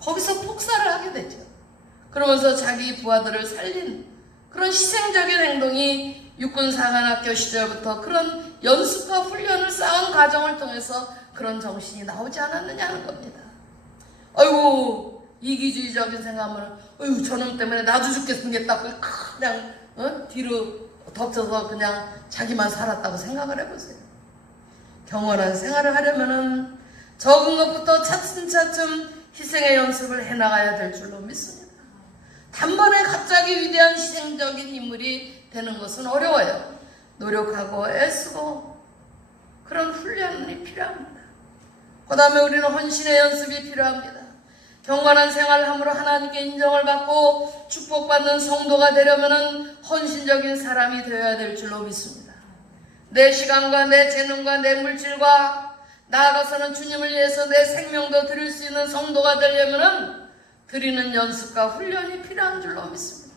거기서 폭사를 하게 되죠. 그러면서 자기 부하들을 살린 그런 희생적인 행동이 육군사관학교 시절부터 그런 연습과 훈련을 쌓은 과정을 통해서 그런 정신이 나오지 않았느냐는 겁니다. 아이고 이기주의적인 생각하면 어휴 저놈 때문에 나도 죽게 생겼다고 그냥 뒤로 덮쳐서 그냥 자기만 살았다고 생각을 해보세요. 경건한 생활을 하려면은 적은 것부터 차츰차츰 희생의 연습을 해나가야 될 줄로 믿습니다. 단번에 갑자기 위대한 희생적인 인물이 되는 것은 어려워요. 노력하고 애쓰고 그런 훈련이 필요합니다. 그 다음에 우리는 헌신의 연습이 필요합니다. 경건한 생활을 함으로 하나님께 인정을 받고 축복받는 성도가 되려면 헌신적인 사람이 되어야 될 줄로 믿습니다. 내 시간과 내 재능과 내 물질과 나아가서는 주님을 위해서 내 생명도 드릴 수 있는 성도가 되려면 드리는 연습과 훈련이 필요한 줄로 믿습니다.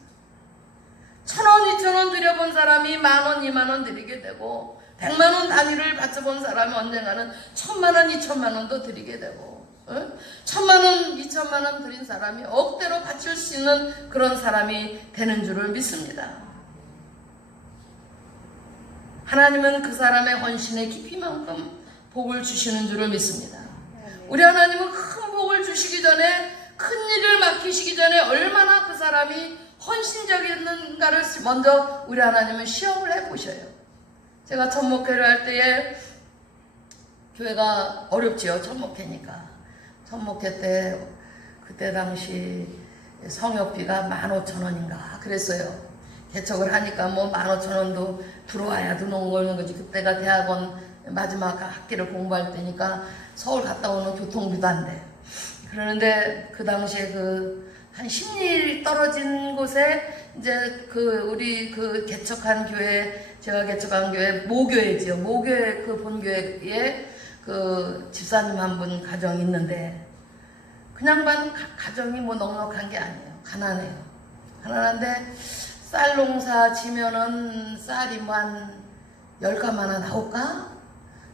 1,000원, 2,000원 드려본 사람이 10,000원, 20,000원 드리게 되고 100만원 단위를 바쳐본 사람이 언젠가는 1,000만원, 2,000만원도 드리게 되고 1,000만원, 2,000만원 드린 사람이 억대로 바칠 수 있는 그런 사람이 되는 줄을 믿습니다. 하나님은 그 사람의 헌신의 깊이만큼 복을 주시는 줄을 믿습니다. 우리 하나님은 큰 복을 주시기 전에 큰 일을 맡기시기 전에 얼마나 그 사람이 헌신적이었는가를 먼저 우리 하나님은 시험을 해보셔요. 제가 첫 목회를 할 때에 교회가 어렵지요. 첫 목회니까. 첫 목회 때 그때 당시 성역비가 15,000원인가 그랬어요. 개척을 하니까 뭐 15,000원도 들어와야 들어오는 거지. 그때가 대학원 마지막 학기를 공부할 때니까 서울 갔다 오는 교통비도 안 돼. 그러는데 그 당시에 한 10리 떨어진 곳에 이제 우리 개척한 교회, 제가 개척한 교회 모교회지요. 모교회 본교회에 집사님 한 분 가정이 있는데 그냥 가정이 뭐 넉넉한 게 아니에요. 가난해요. 가난한데 쌀 농사 지면은 쌀이 뭐 한 10가마 하나 나올까?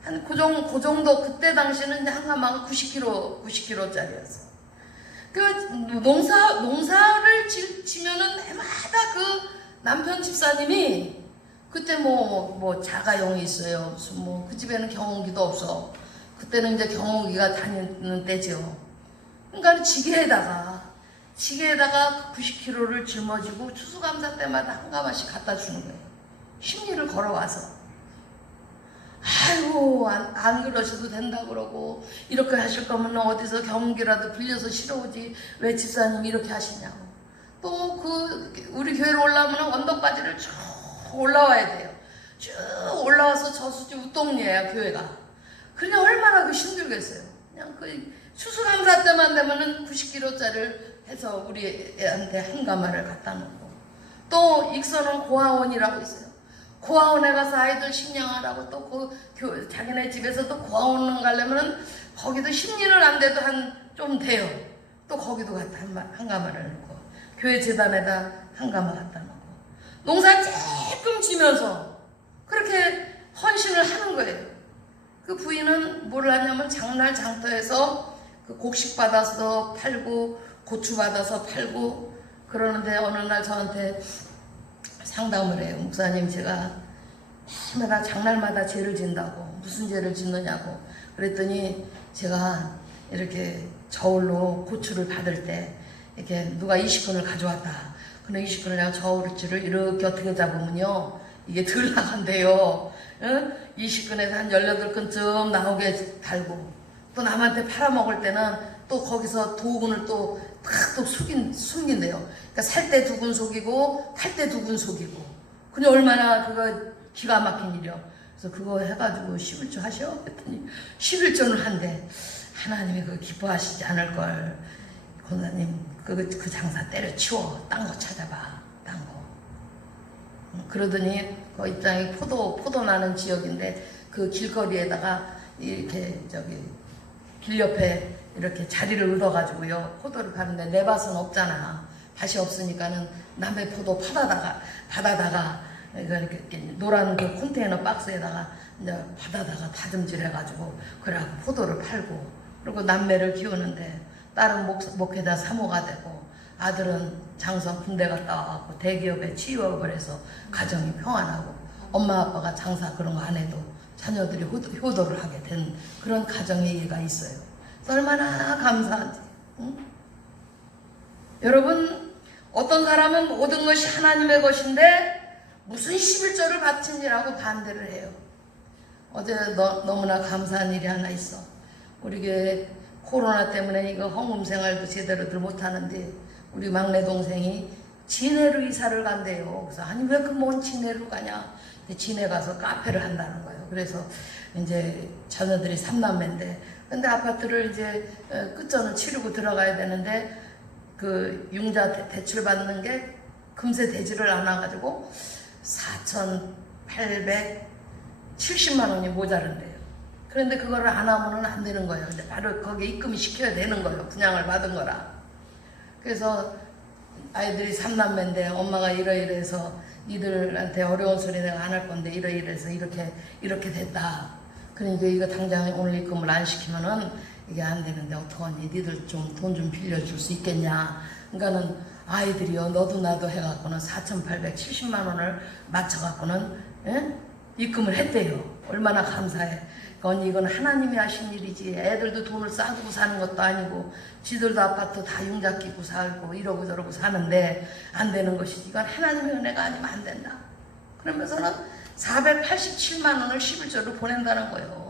한 그 정도 그때 당시는 한 가마가 90kg짜리였어. 농사를 지면은 해마다 남편 집사님이 그때 뭐 자가용이 있어요. 무슨 그 집에는 경운기도 없어. 그때는 이제 경운기가 다니는 때죠. 그러니까 지게에다가 90kg를 짊어지고 추수감사 때마다 한 가마씩 갖다 주는 거예요. 10리를 걸어와서. 아이고 안 그러셔도 된다 그러고 이렇게 하실 거면 어디서 경운기라도 빌려서 실어오지 왜 집사님이 이렇게 하시냐고. 또 우리 교회로 올라오면 언덕바지를 쭉 올라와야 돼요. 쭉 올라와서 저수지 우동리에요 교회가. 그냥 얼마나 힘들겠어요. 그냥 그 추수감사 때만 되면은 90kg짜리를 해서 우리 애한테 한 가마를 갖다 놓고, 또 익선은 고아원이라고 있어요. 고아원에 가서 아이들 식량하라고, 또 자기네 집에서 또 고아원 가려면은 거기도 10년을 안 돼도 좀 돼요. 또 거기도 갖다 한 가마를 놓고, 교회 재단에다 한 가마 갖다 놓고, 농사 조금 지면서 그렇게 헌신을 하는 거예요. 그 부인은 뭘 하냐면 장날 장터에서 그 곡식 받아서 팔고 고추 받아서 팔고 그러는데, 어느 날 저한테 상담을 해요. 목사님, 제가 해마다 장날마다 죄를 진다고. 무슨 죄를 짓느냐고. 그랬더니 제가 이렇게 저울로 고추를 받을 때 이렇게 누가 20근을 가져왔다. 그럼 20근을 내가 저울줄을 이렇게 어떻게 잡으면요, 이게 덜 나간대요. 응? 20근에서 한 18근쯤 나오게 달고, 또 남한테 팔아먹을 때는 또 거기서 2근을 또 숨긴대요. 그러니까 살 때 2근 속이고 팔 때 2근 속이고. 근데 얼마나 그거 기가 막힌 일이요. 그래서 그거 해가지고 11조 하셔? 그랬더니 11조는 한대. 하나님이 그거 기뻐하시지 않을걸. 권사님, 그 장사 때려치워. 딴 거 찾아봐. 딴 거. 그러더니 그 입장이 포도 나는 지역인데, 그 길거리에다가 이렇게 길 옆에 이렇게 자리를 얻어가지고요, 포도를 파는데 내 밭은 없잖아. 밭이 없으니까는 남의 포도 받아다가 이렇게 노란 그 컨테이너 박스에다가 이제 받아다가 다듬질 해가지고 그래갖고 포도를 팔고, 그리고 남매를 키우는데 딸은 목회자 사모가 되고 아들은 장성 군대 갔다 와갖고 대기업에 취업을 해서 가정이 평안하고, 엄마 아빠가 장사 그런 거 안 해도 자녀들이 효도를 하게 된 그런 가정의 예가 있어요. 그래서 얼마나 감사한지. 응? 여러분, 어떤 사람은 모든 것이 하나님의 것인데 무슨 11조를 바치니라고 반대를 해요. 어제 너무나 감사한 일이 하나 있어. 우리 교회 코로나 때문에 이거 헌금 생활도 제대로들 못하는데, 우리 막내 동생이 진해로 이사를 간대요. 그래서 아니 왜 그 먼 진해로 가냐. 진해 가서 카페를 한다는 거예요. 그래서 이제 자녀들이 3남매인데, 근데 아파트를 이제 끝전을 치르고 들어가야 되는데, 그 융자 대출 받는 게 금세 되지를 않아가지고 4,870만 원이 모자른대요. 그런데 그거를 안 하면은 안 되는 거예요. 근데 바로 거기에 입금이 시켜야 되는 거예요. 분양을 받은 거라. 그래서 아이들이 3남매인데 엄마가 이러이러해서 니들한테 어려운 소리 내가 안 할 건데 이러이러해서 이렇게 됐다. 그러니까 이거 당장 오늘 입금을 안 시키면은 이게 안 되는데 어떡하니, 니들 좀 돈 좀 빌려줄 수 있겠냐. 그러니까는 아이들이요, 너도 나도 해갖고는 4,870만 원을 맞춰갖고는 입금을 했대요. 얼마나 감사해. 언니, 이건 하나님이 하신 일이지. 애들도 돈을 싸두고 사는 것도 아니고, 지들도 아파트 다 융자 끼고 살고 이러고 저러고 사는데 안 되는 것이지. 이건 하나님의 은혜가 아니면 안 된다. 그러면서는 487만 원을 11조로 보낸다는 거예요.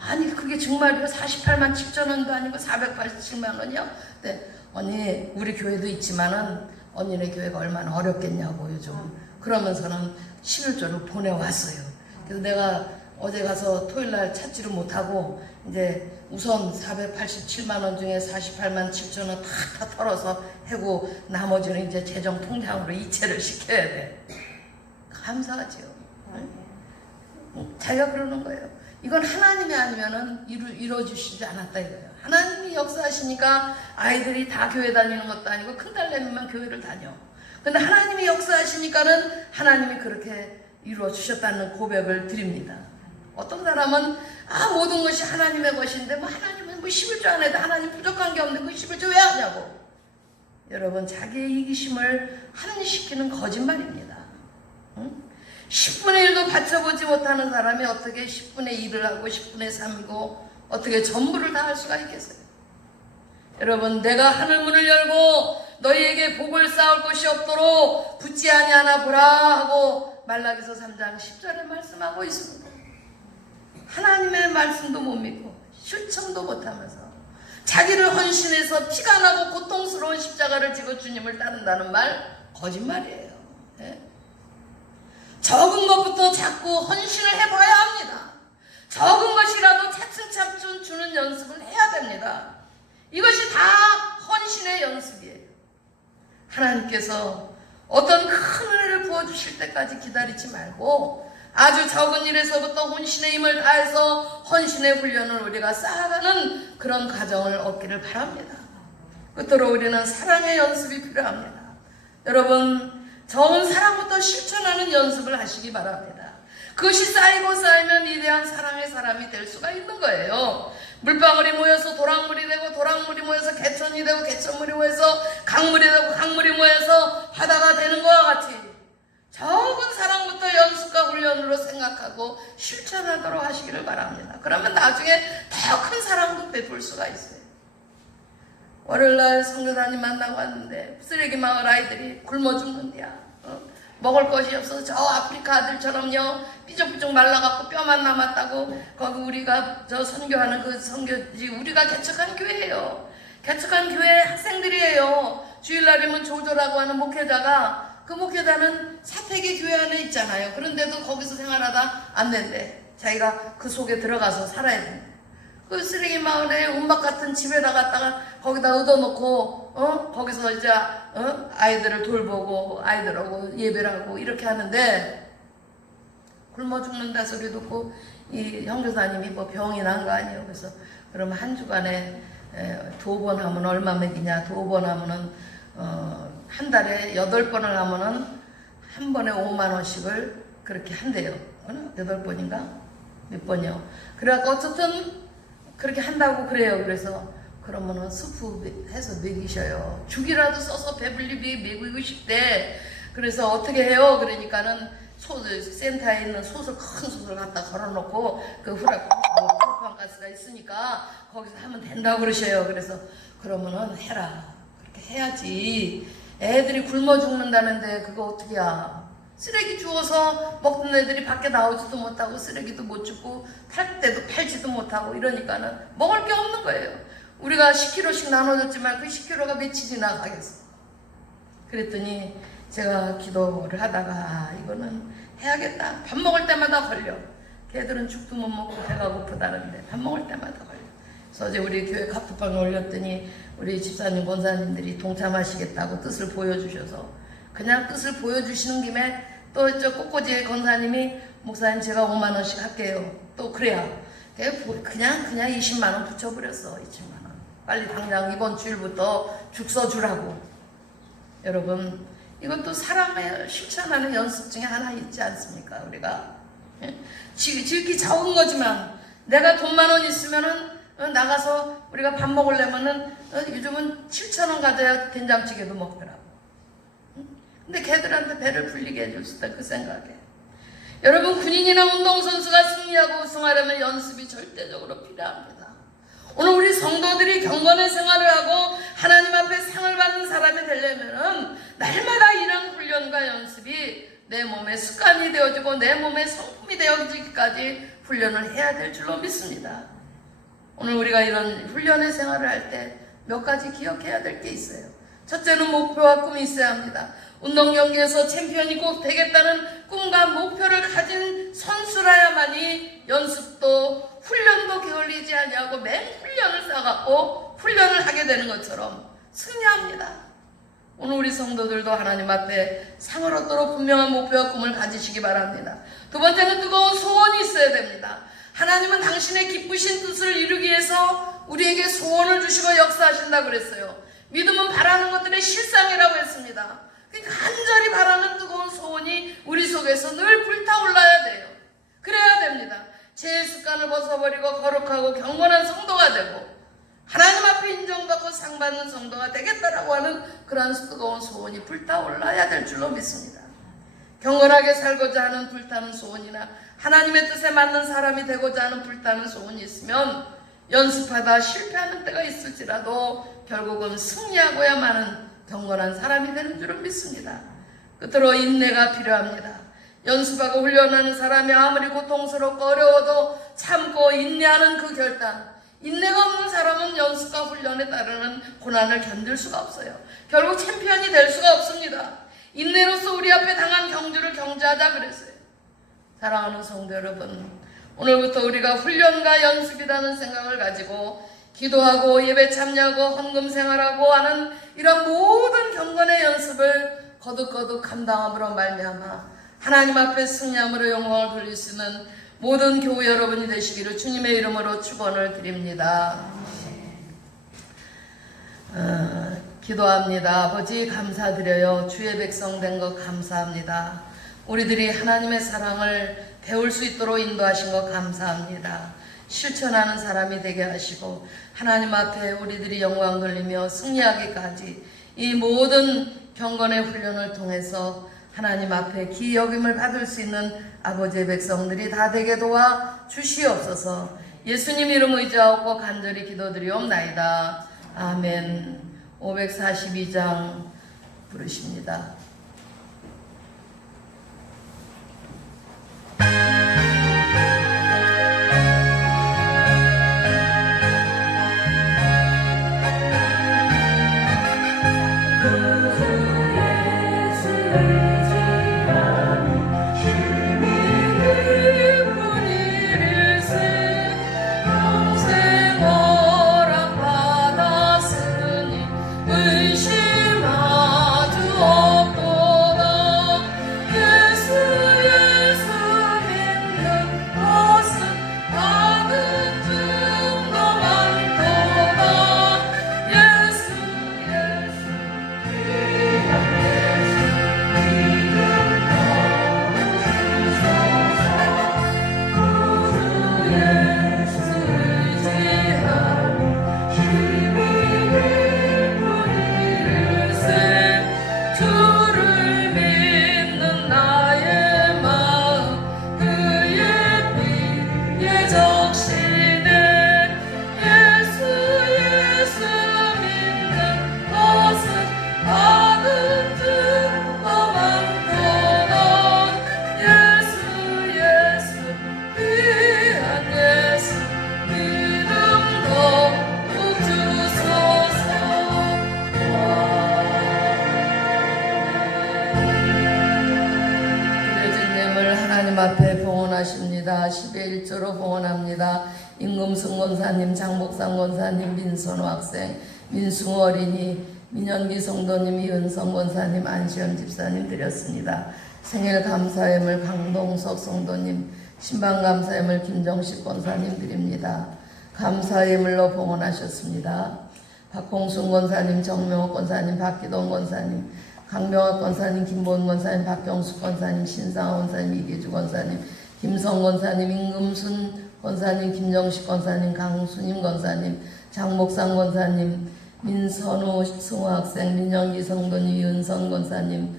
아니 그게 정말요? 48만 7천 원도 아니고 487만 원이요? 네, 언니 우리 교회도 있지만은 언니네 교회가 얼마나 어렵겠냐고 요즘. 그러면서는 11조를 보내왔어요. 그래서 내가 어제 가서 토요일날 찾지를 못하고 이제 우선 487만 원 중에 48만 7천 원 다 털어서 하고 나머지는 이제 재정 통장으로 이체를 시켜야 돼. 감사하지요. 자기가 그러는 거예요. 이건 하나님이 아니면은 이루어주시지 않았다 이거예요. 하나님이 역사하시니까 아이들이 다 교회 다니는 것도 아니고 큰딸내미만 교회를 다녀. 근데 하나님이 역사하시니까는 하나님이 그렇게 이루어 주셨다는 고백을 드립니다. 어떤 사람은 모든 것이 하나님의 것인데 하나님은 11조 안 해도 하나님 부족한 게 없는데 11조 왜 하냐고. 여러분, 자기의 이기심을 합리시키는 거짓말입니다. 응? 10분의 1도 바쳐보지 못하는 사람이 어떻게 10분의 1을 하고 10분의 3이고 어떻게 전부를 다 할 수가 있겠어요? 여러분, 내가 하늘 문을 열고 너희에게 복을 쌓을 곳이 없도록 붙지 아니하나 보라 하고 말라기서 3장 10절에 말씀하고 있습니다. 하나님의 말씀도 못 믿고 실천도 못하면서 자기를 헌신해서 피가 나고 고통스러운 십자가를 지고 주님을 따른다는 말 거짓말이에요. 네? 적은 것부터 자꾸 헌신을 해봐야 합니다. 적은 것이라도 차츰차츰 주는 연습을 해야 됩니다. 이것이 다 헌신의 연습이에요. 하나님께서 어떤 큰 은혜를 부어주실 때까지 기다리지 말고 아주 적은 일에서부터 혼신의 힘을 다해서 헌신의 훈련을 우리가 쌓아가는 그런 과정을 얻기를 바랍니다. 끝으로 우리는 사랑의 연습이 필요합니다. 여러분, 적은 사랑부터 실천하는 연습을 하시기 바랍니다. 그것이 쌓이고 쌓이면 위대한 사랑의 사람이 될 수가 있는 거예요. 물방울이 모여서 도랑물이 되고 도랑물이 모여서 개천이 되고 개천물이 모여서 강물이 되고 강물이 모여서 바다가 되는 것과 같이 적은 사랑부터 연습과 훈련으로 생각하고 실천하도록 하시기를 바랍니다. 그러면 나중에 더 큰 사랑도 베풀 수가 있어요. 월요일날 선교사님 만나고 왔는데 쓰레기 마을 아이들이 굶어 죽는데야. 먹을 것이 없어서 저 아프리카 아들처럼요 삐죽삐죽 말라갖고 뼈만 남았다고. 거기 우리가 저 선교하는 그 선교지 우리가 개척한 교회예요. 개척한 교회 학생들이에요. 주일날이면 조조라고 하는 목회자가, 그 목회자는 사택의 교회 안에 있잖아요. 그런데도 거기서 생활하다 안 된대. 자기가 그 속에 들어가서 살아야 된대. 그 쓰레기 마을에 운박 같은 집에다 갖다가 거기다 얻어놓고 거기서 이제 아이들을 돌보고 아이들하고 예배를 하고 이렇게 하는데, 굶어 죽는다 소리 듣고 이 형교사님이 뭐 병이 난 거 아니에요. 그래서 그러면 한 주간에 2번 하면 얼마 먹이냐, 2번 하면은 한 달에 8번을 하면은 한 번에 5만 원씩을 그렇게 한대요. 8번인가? 몇 번이요. 그래갖고 어쨌든 그렇게 한다고 그래요. 그래서 그러면은 수프 해서 먹이셔요. 죽이라도 써서 배불리 먹이고 싶대. 그래서 어떻게 해요? 그러니까는 센터에 있는 솥을, 큰 솥을 갖다 걸어놓고 그 프로판가스가 있으니까 거기서 하면 된다고 그러셔요. 그래서 그러면은 해라. 그렇게 해야지. 애들이 굶어 죽는다는데 그거 어떻게야? 쓰레기 주워서 먹는 애들이 밖에 나오지도 못하고 쓰레기도 못 줍고 팔 때도 팔지도 못하고 이러니까는 먹을 게 없는 거예요. 우리가 10kg씩 나눠줬지만 그 10kg가 며칠이나 가겠어. 그랬더니 제가 기도를 하다가 이거는 해야겠다. 밥 먹을 때마다 걸려. 걔들은 죽도 못 먹고 배가 고프다는데 밥 먹을 때마다 걸려. 그래서 어제 우리 교회 카톡방에 올렸더니 우리 집사님 권사님들이 동참하시겠다고 뜻을 보여주셔서, 그냥 뜻을 보여주시는 김에 또 저 꽃꽂이 권사님이 목사님 제가 5만 원씩 할게요. 또 그래야 그냥 20만 원 붙여버렸어. 20만 원. 빨리 당장 이번 주일부터 죽 써주라고. 여러분, 이것도 사랑을 실천하는 연습 중에 하나 있지 않습니까? 우리가 지극히 적은 거지만 내가 돈만 원 있으면은 나가서 우리가 밥 먹으려면은 요즘은 7,000원 가져야 된장찌개도 먹더라고. 근데 걔들한테 배를 불리게 해줄 수 있다, 그 생각에. 여러분, 군인이나 운동선수가 승리하고 우승하려면 연습이 절대적으로 필요합니다. 오늘 우리 성도들이 경건의 생활을 하고 하나님 앞에 상을 받는 사람이 되려면은 날마다 이런 훈련과 연습이 내 몸의 습관이 되어지고 내 몸의 성품이 되어지기까지 훈련을 해야 될 줄로 믿습니다. 오늘 우리가 이런 훈련의 생활을 할 때 몇 가지 기억해야 될 게 있어요. 첫째는 목표와 꿈이 있어야 합니다. 운동 경기에서 챔피언이 꼭 되겠다는 꿈과 목표를 가진 선수라야만이 연습도 훈련도 게을리지 아니하고 맹훈련을 쌓아갖고 훈련을 하게 되는 것처럼 승리합니다. 오늘 우리 성도들도 하나님 앞에 상을 얻도록 분명한 목표와 꿈을 가지시기 바랍니다. 두 번째는 뜨거운 소원이 있어야 됩니다. 하나님은 당신의 기쁘신 뜻을 이루기 위해서 우리에게 소원을 주시고 역사하신다고 그랬어요. 믿음은 바라는 것들의 실상이라고 했습니다. 그러니까 간절히 바라는 뜨거운 소원이 우리 속에서 늘 불타올라야 돼요. 그래야 됩니다. 죄의 습관을 벗어버리고 거룩하고 경건한 성도가 되고 하나님 앞에 인정받고 상받는 성도가 되겠다라고 하는 그러한 뜨거운 소원이 불타올라야 될 줄로 믿습니다. 경건하게 살고자 하는 불타는 소원이나 하나님의 뜻에 맞는 사람이 되고자 하는 불타는 소원이 있으면 연습하다 실패하는 때가 있을지라도 결국은 승리하고야만 하는 경건한 사람이 되는 줄은 믿습니다. 끝으로 인내가 필요합니다. 연습하고 훈련하는 사람이 아무리 고통스럽고 어려워도 참고 인내하는 그 결단. 인내가 없는 사람은 연습과 훈련에 따르는 고난을 견딜 수가 없어요. 결국 챔피언이 될 수가 없습니다. 인내로서 우리 앞에 당한 경주를 경주하자 그랬어요. 사랑하는 성도 여러분, 오늘부터 우리가 훈련과 연습이라는 생각을 가지고 기도하고 예배 참여하고 헌금 생활하고 하는 이런 모든 경건의 연습을 거듭거듭 감당함으로 말미암아 하나님 앞에 승리함으로 영광을 돌릴 수 있는 모든 교우 여러분이 되시기를 주님의 이름으로 축원을 드립니다. 기도합니다. 아버지 감사드려요. 주의 백성 된 것 감사합니다. 우리들이 하나님의 사랑을 배울 수 있도록 인도하신 것 감사합니다. 실천하는 사람이 되게 하시고 하나님 앞에 우리들이 영광 돌리며 승리하기까지 이 모든 경건의 훈련을 통해서 하나님 앞에 기여김을 받을 수 있는 아버지의 백성들이 다 되게 도와 주시옵소서. 예수님 이름 의지하고 간절히 기도드리옵나이다. 아멘. 542장 부르십니다. 앞에 봉헌하십니다. 10의 1조로 봉헌합니다. 임금순 권사님, 장복상 권사님, 민선호 학생, 민승호 어린이, 민현기 성도님, 이은성 권사님, 안시현 집사님 드렸습니다. 생일 감사예물 강동석 성도님, 신방 감사예물 김정식 권사님 드립니다. 감사예물로 봉헌하셨습니다. 박홍순 권사님, 정명호 권사님, 박기동 권사님, 강명학 권사님, 김보은 권사님, 박경숙 권사님, 신상호 권사님, 이계주 권사님, 김성 권사님, 임금순 권사님, 김정식 권사님, 강수님 권사님, 장목상 권사님, 민선우 승호학생, 민영기 성도님, 윤선 권사님,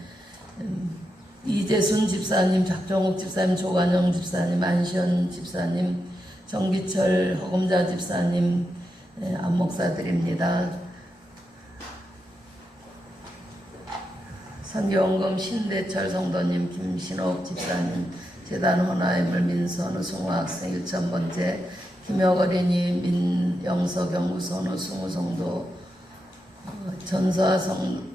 이재순 집사님, 박정욱 집사님, 조관영 집사님, 안시현 집사님, 정기철 허금자 집사님, 안목사드립니다. 선교원금 신대철 성도님, 김신옥 집사님, 재단 헌화예물 민선우 승호학생 1,000번째, 김혁어린이, 민영석 연구선우 승우 성도, 전서아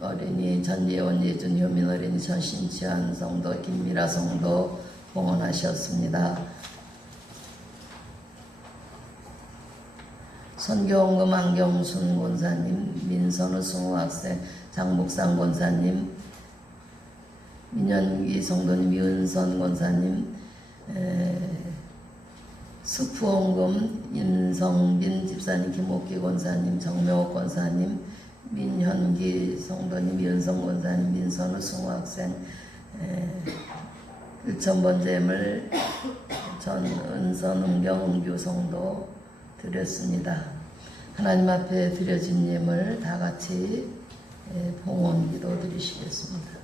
어린이, 전예원 예준 효민 어린이, 전신치한 성도, 김미라 성도 봉헌하셨습니다. 선교원금 안경순 권사님, 민선우 승호학생, 장목상 권사님, 민현기 성도님, 이은선 권사님, 수프원금 인성빈 집사님, 김옥기 권사님, 정명옥 권사님, 민현기 성도님, 이은성 권사님, 민선우 승호학생, 1,000번째물 전은선 은경은규 성도 드렸습니다. 하나님 앞에 드려진 예물 다 같이 봉헌 기도 드리시겠습니다.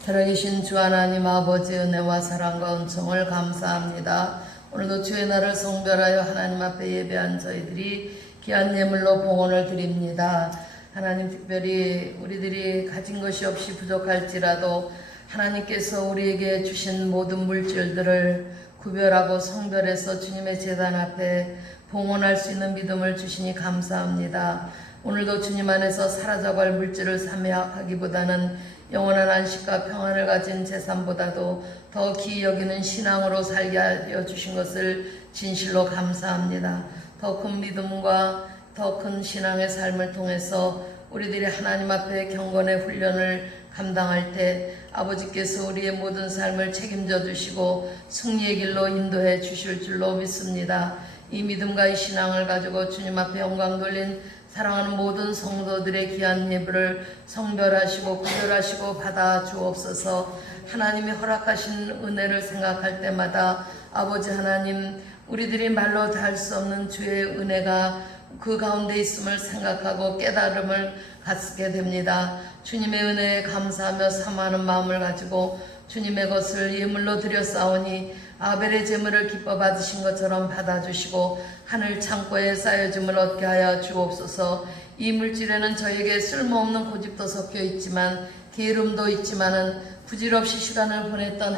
살아계신 주 하나님 아버지 은혜와 사랑과 은총을 감사합니다. 오늘도 주의 날을 성별하여 하나님 앞에 예배한 저희들이 귀한 예물로 봉헌을 드립니다. 하나님 특별히 우리들이 가진 것이 없이 부족할지라도 하나님께서 우리에게 주신 모든 물질들을 구별하고 성별해서 주님의 제단 앞에 봉헌할 수 있는 믿음을 주시니 감사합니다. 오늘도 주님 안에서 사라져갈 물질을 삼회하기보다는 영원한 안식과 평안을 가진 재산보다도 더 귀히 여기는 신앙으로 살게 하여 주신 것을 진실로 감사합니다. 더 큰 믿음과 더 큰 신앙의 삶을 통해서 우리들이 하나님 앞에 경건의 훈련을 감당할 때 아버지께서 우리의 모든 삶을 책임져 주시고 승리의 길로 인도해 주실 줄로 믿습니다. 이 믿음과 이 신앙을 가지고 주님 앞에 영광 돌린 사랑하는 모든 성도들의 귀한 예배를 성별하시고 구별하시고 받아 주옵소서. 하나님이 허락하신 은혜를 생각할 때마다 아버지 하나님, 우리들이 말로 다 할 수 없는 주의 은혜가 그 가운데 있음을 생각하고 깨달음을 갖게 됩니다. 주님의 은혜에 감사하며 사모하는 마음을 가지고 주님의 것을 예물로 드렸사오니 아벨의 제물을 기뻐 받으신 것처럼 받아주시고 하늘 창고에 쌓여짐을 얻게 하여 주옵소서. 이 물질에는 저에게 쓸모없는 고집도 섞여 있지만 게으름도 있지만은 부질없이 시간을 보냈던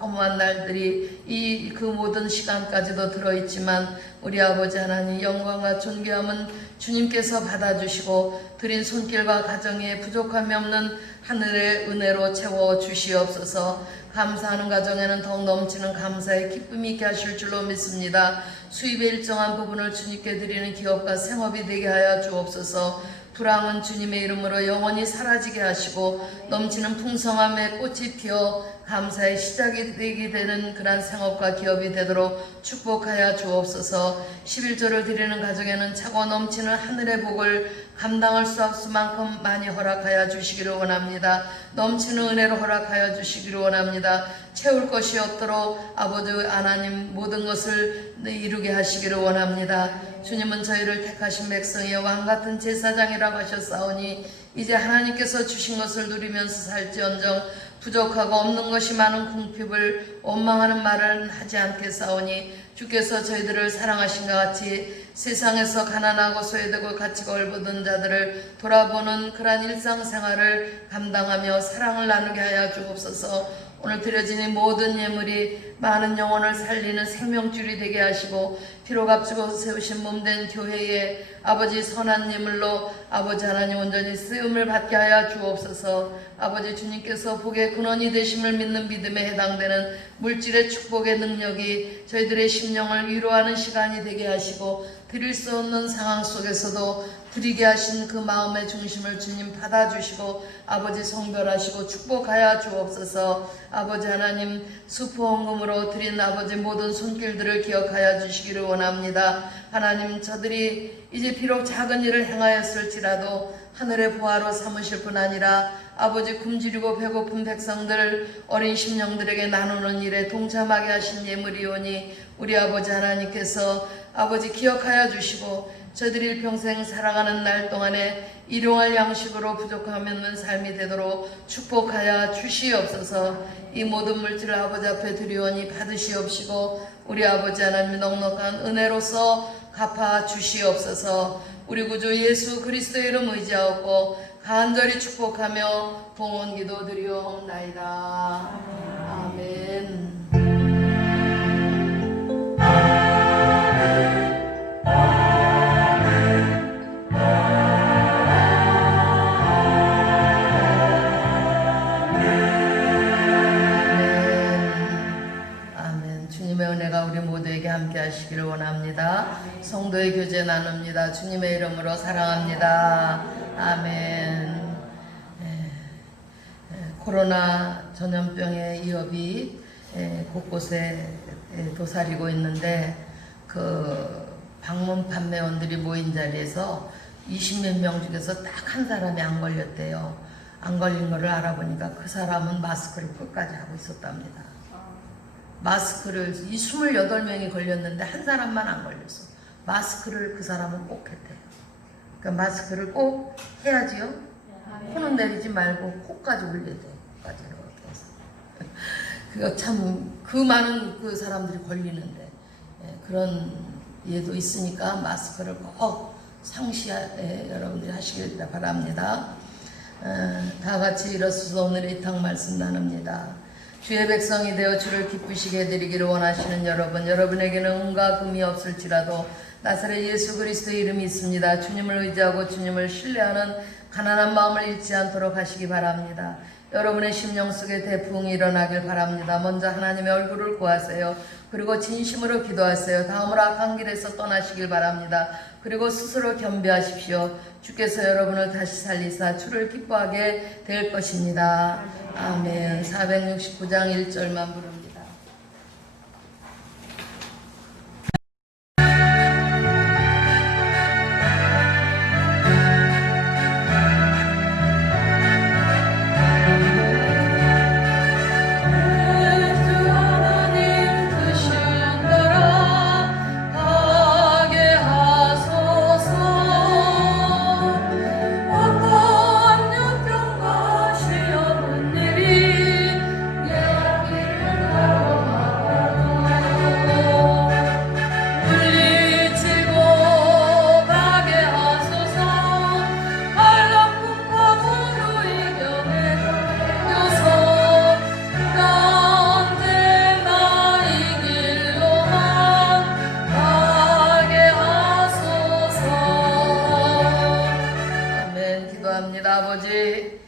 허무한 날들이 그 모든 시간까지도 들어있지만 우리 아버지 하나님, 영광과 존귀함은 주님께서 받아주시고 드린 손길과 가정에 부족함이 없는 하늘의 은혜로 채워주시옵소서. 감사하는 가정에는 더욱 넘치는 감사의 기쁨이 있게 하실 줄로 믿습니다. 수입의 일정한 부분을 주님께 드리는 기업과 생업이 되게 하여 주옵소서. 불황은 주님의 이름으로 영원히 사라지게 하시고 넘치는 풍성함에 꽃이 피어 감사의 시작이 되게 되는 그러한 생업과 기업이 되도록 축복하여 주옵소서. 11조를 드리는 가정에는 차고 넘치는 하늘의 복을 감당할 수 없을 만큼 많이 허락하여 주시기를 원합니다. 넘치는 은혜로 허락하여 주시기를 원합니다. 채울 것이 없도록 아버지 하나님 모든 것을 이루게 하시기를 원합니다. 주님은 저희를 택하신 백성의 왕같은 제사장이라고 하셨사오니 이제 하나님께서 주신 것을 누리면서 살지언정 부족하고 없는 것이 많은 궁핍을 원망하는 말은 하지 않겠사오니 주께서 저희들을 사랑하신 것 같이 세상에서 가난하고 소외되고 가치가 얼버든 자들을 돌아보는 그러한 일상생활을 감당하며 사랑을 나누게 하여 주옵소서. 오늘 드려진 이 모든 예물이 많은 영혼을 살리는 생명줄이 되게 하시고 피로 값주고 세우신 몸된 교회에 아버지 선한 예물로 아버지 하나님 온전히 쓰임을 받게 하여 주옵소서. 아버지 주님께서 복의 근원이 되심을 믿는 믿음에 해당되는 물질의 축복의 능력이 저희들의 심령을 위로하는 시간이 되게 하시고 드릴 수 없는 상황 속에서도 드리게 하신 그 마음의 중심을 주님 받아주시고 아버지 성별하시고 축복하여 주옵소서. 아버지 하나님 수포헌금으로 드린 아버지 모든 손길들을 기억하여 주시기를 원합니다. 하나님 저들이 이제 비록 작은 일을 행하였을지라도 하늘의 보화로 삼으실 뿐 아니라 아버지 굶주리고 배고픈 백성들 어린 심령들에게 나누는 일에 동참하게 하신 예물이오니 우리 아버지 하나님께서 아버지 기억하여 주시고 저들이 일평생 살아가는 날 동안에 일용할 양식으로 부족함 없는 삶이 되도록 축복하여 주시옵소서. 이 모든 물질을 아버지 앞에 드리오니 받으시옵시고 우리 아버지 하나님 넉넉한 은혜로서 갚아 주시옵소서. 우리 구주 예수 그리스도의 이름 의지하옵고 간절히 축복하며 봉헌 기도 드리옵나이다. 아멘. 우리 모두에게 함께 하시기를 원합니다. 성도의 교제 나눕니다. 주님의 이름으로 사랑합니다. 아멘. 코로나 전염병의 위협이 곳곳에 도사리고 있는데 그 방문 판매원들이 모인 자리에서 20몇 명 중에서 딱 한 사람이 안 걸렸대요. 안 걸린 거를 알아보니까 그 사람은 마스크를 끝까지 하고 있었답니다. 마스크를 28명이 걸렸는데 한 사람만 안 걸렸어. 마스크를 그 사람은 꼭 했대요. 그러니까 마스크를 꼭 해야지요. 코는 내리지 말고 코까지 올려야 돼요. 코까지 이렇게 해서. 그거 참 그 많은 그 사람들이 걸리는데 그런 예도 있으니까 마스크를 꼭 상시에 여러분들이 하시길 바랍니다. 다 같이 일어서서 오늘의 이 탕 말씀 나눕니다. 주의 백성이 되어 주를 기쁘시게 해드리기를 원하시는 여러분, 여러분에게는 은과 금이 없을지라도 나사렛 예수 그리스도의 이름이 있습니다. 주님을 의지하고 주님을 신뢰하는 가난한 마음을 잃지 않도록 하시기 바랍니다. 여러분의 심령 속에 대풍이 일어나길 바랍니다. 먼저 하나님의 얼굴을 구하세요. 그리고 진심으로 기도하세요. 다음으로 악한 길에서 떠나시길 바랍니다. 그리고 스스로 겸비하십시오. 주께서 여러분을 다시 살리사 주를 기뻐하게 될 것입니다. 아멘. 469장 1절만 부릅니다. 아버지,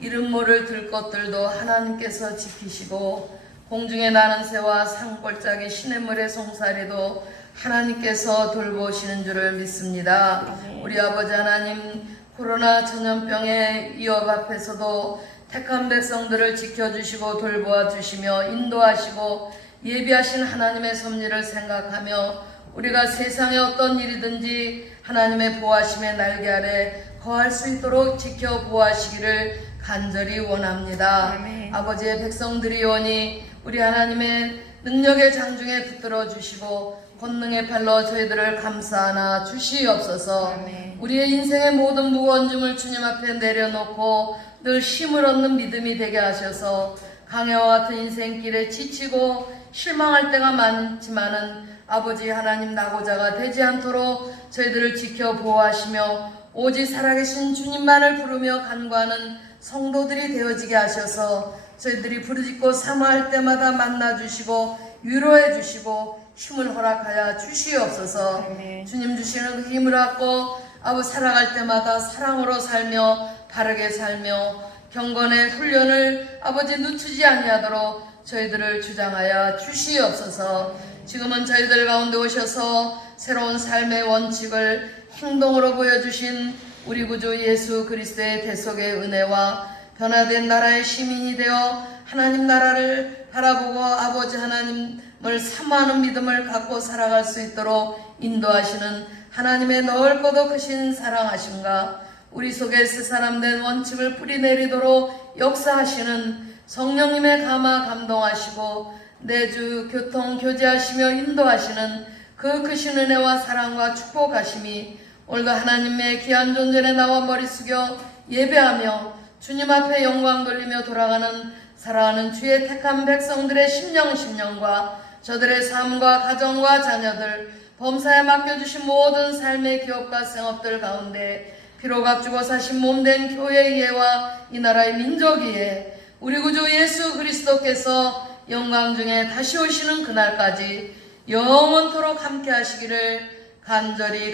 이름 모를 들것들도 하나님께서 지키시고 공중에 나는 새와 산골짜기 시냇물의 송사리도 하나님께서 돌보시는 줄을 믿습니다. 우리 아버지 하나님, 코로나 전염병의 위협 앞에서도 택한 백성들을 지켜주시고 돌보아 주시며 인도하시고 예비하신 하나님의 섭리를 생각하며 우리가 세상에 어떤 일이든지 하나님의 보호하심의 날개 아래 거할 수 있도록 지켜 보호하시기를 간절히 원합니다. 아멘. 아버지의 백성들이 오니 우리 하나님의 능력의 장중에 붙들어 주시고 권능의 팔로 저희들을 감싸나 주시옵소서. 아멘. 우리의 인생의 모든 무거운 짐을 주님 앞에 내려놓고 늘 힘을 얻는 믿음이 되게 하셔서 강해와 같은 인생길에 지치고 실망할 때가 많지만은 아버지 하나님 나고자가 되지 않도록 저희들을 지켜 보호하시며 오직 살아계신 주님만을 부르며 간구하는 성도들이 되어지게 하셔서 저희들이 부르짖고 사모할 때마다 만나주시고 위로해주시고 힘을 허락하여 주시옵소서. 아멘. 주님 주시는 그 힘을 갖고 아버지 살아갈 때마다 사랑으로 살며 바르게 살며 경건의 훈련을 아버지 늦추지 아니하도록 저희들을 주장하여 주시옵소서. 지금은 저희들 가운데 오셔서 새로운 삶의 원칙을 행동으로 보여주신 우리 구주 예수 그리스도의 대속의 은혜와 변화된 나라의 시민이 되어 하나님 나라를 바라보고 아버지 하나님을 사모하는 믿음을 갖고 살아갈 수 있도록 인도하시는 하나님의 넓고도 크신 사랑하심과 우리 속에 새 사람된 원칙을 뿌리내리도록 역사하시는 성령님의 감화 감동하시고 내주 교통 교제하시며 인도하시는 그 크신 은혜와 사랑과 축복하심이 오늘도 하나님의 귀한 존전에 나와 머리 숙여 예배하며 주님 앞에 영광 돌리며 돌아가는 사랑하는 주의 택한 백성들의 심령과 저들의 삶과 가정과 자녀들 범사에 맡겨주신 모든 삶의 기업과 생업들 가운데 피로 값주고 사신 몸된 교회의 예와 이 나라의 민족의 예 우리 구주 예수 그리스도께서 영광 중에 다시 오시는 그날까지 영원토록 함께 하시기를 간절히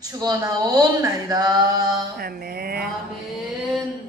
축원하옵나이다. 아멘. 아멘.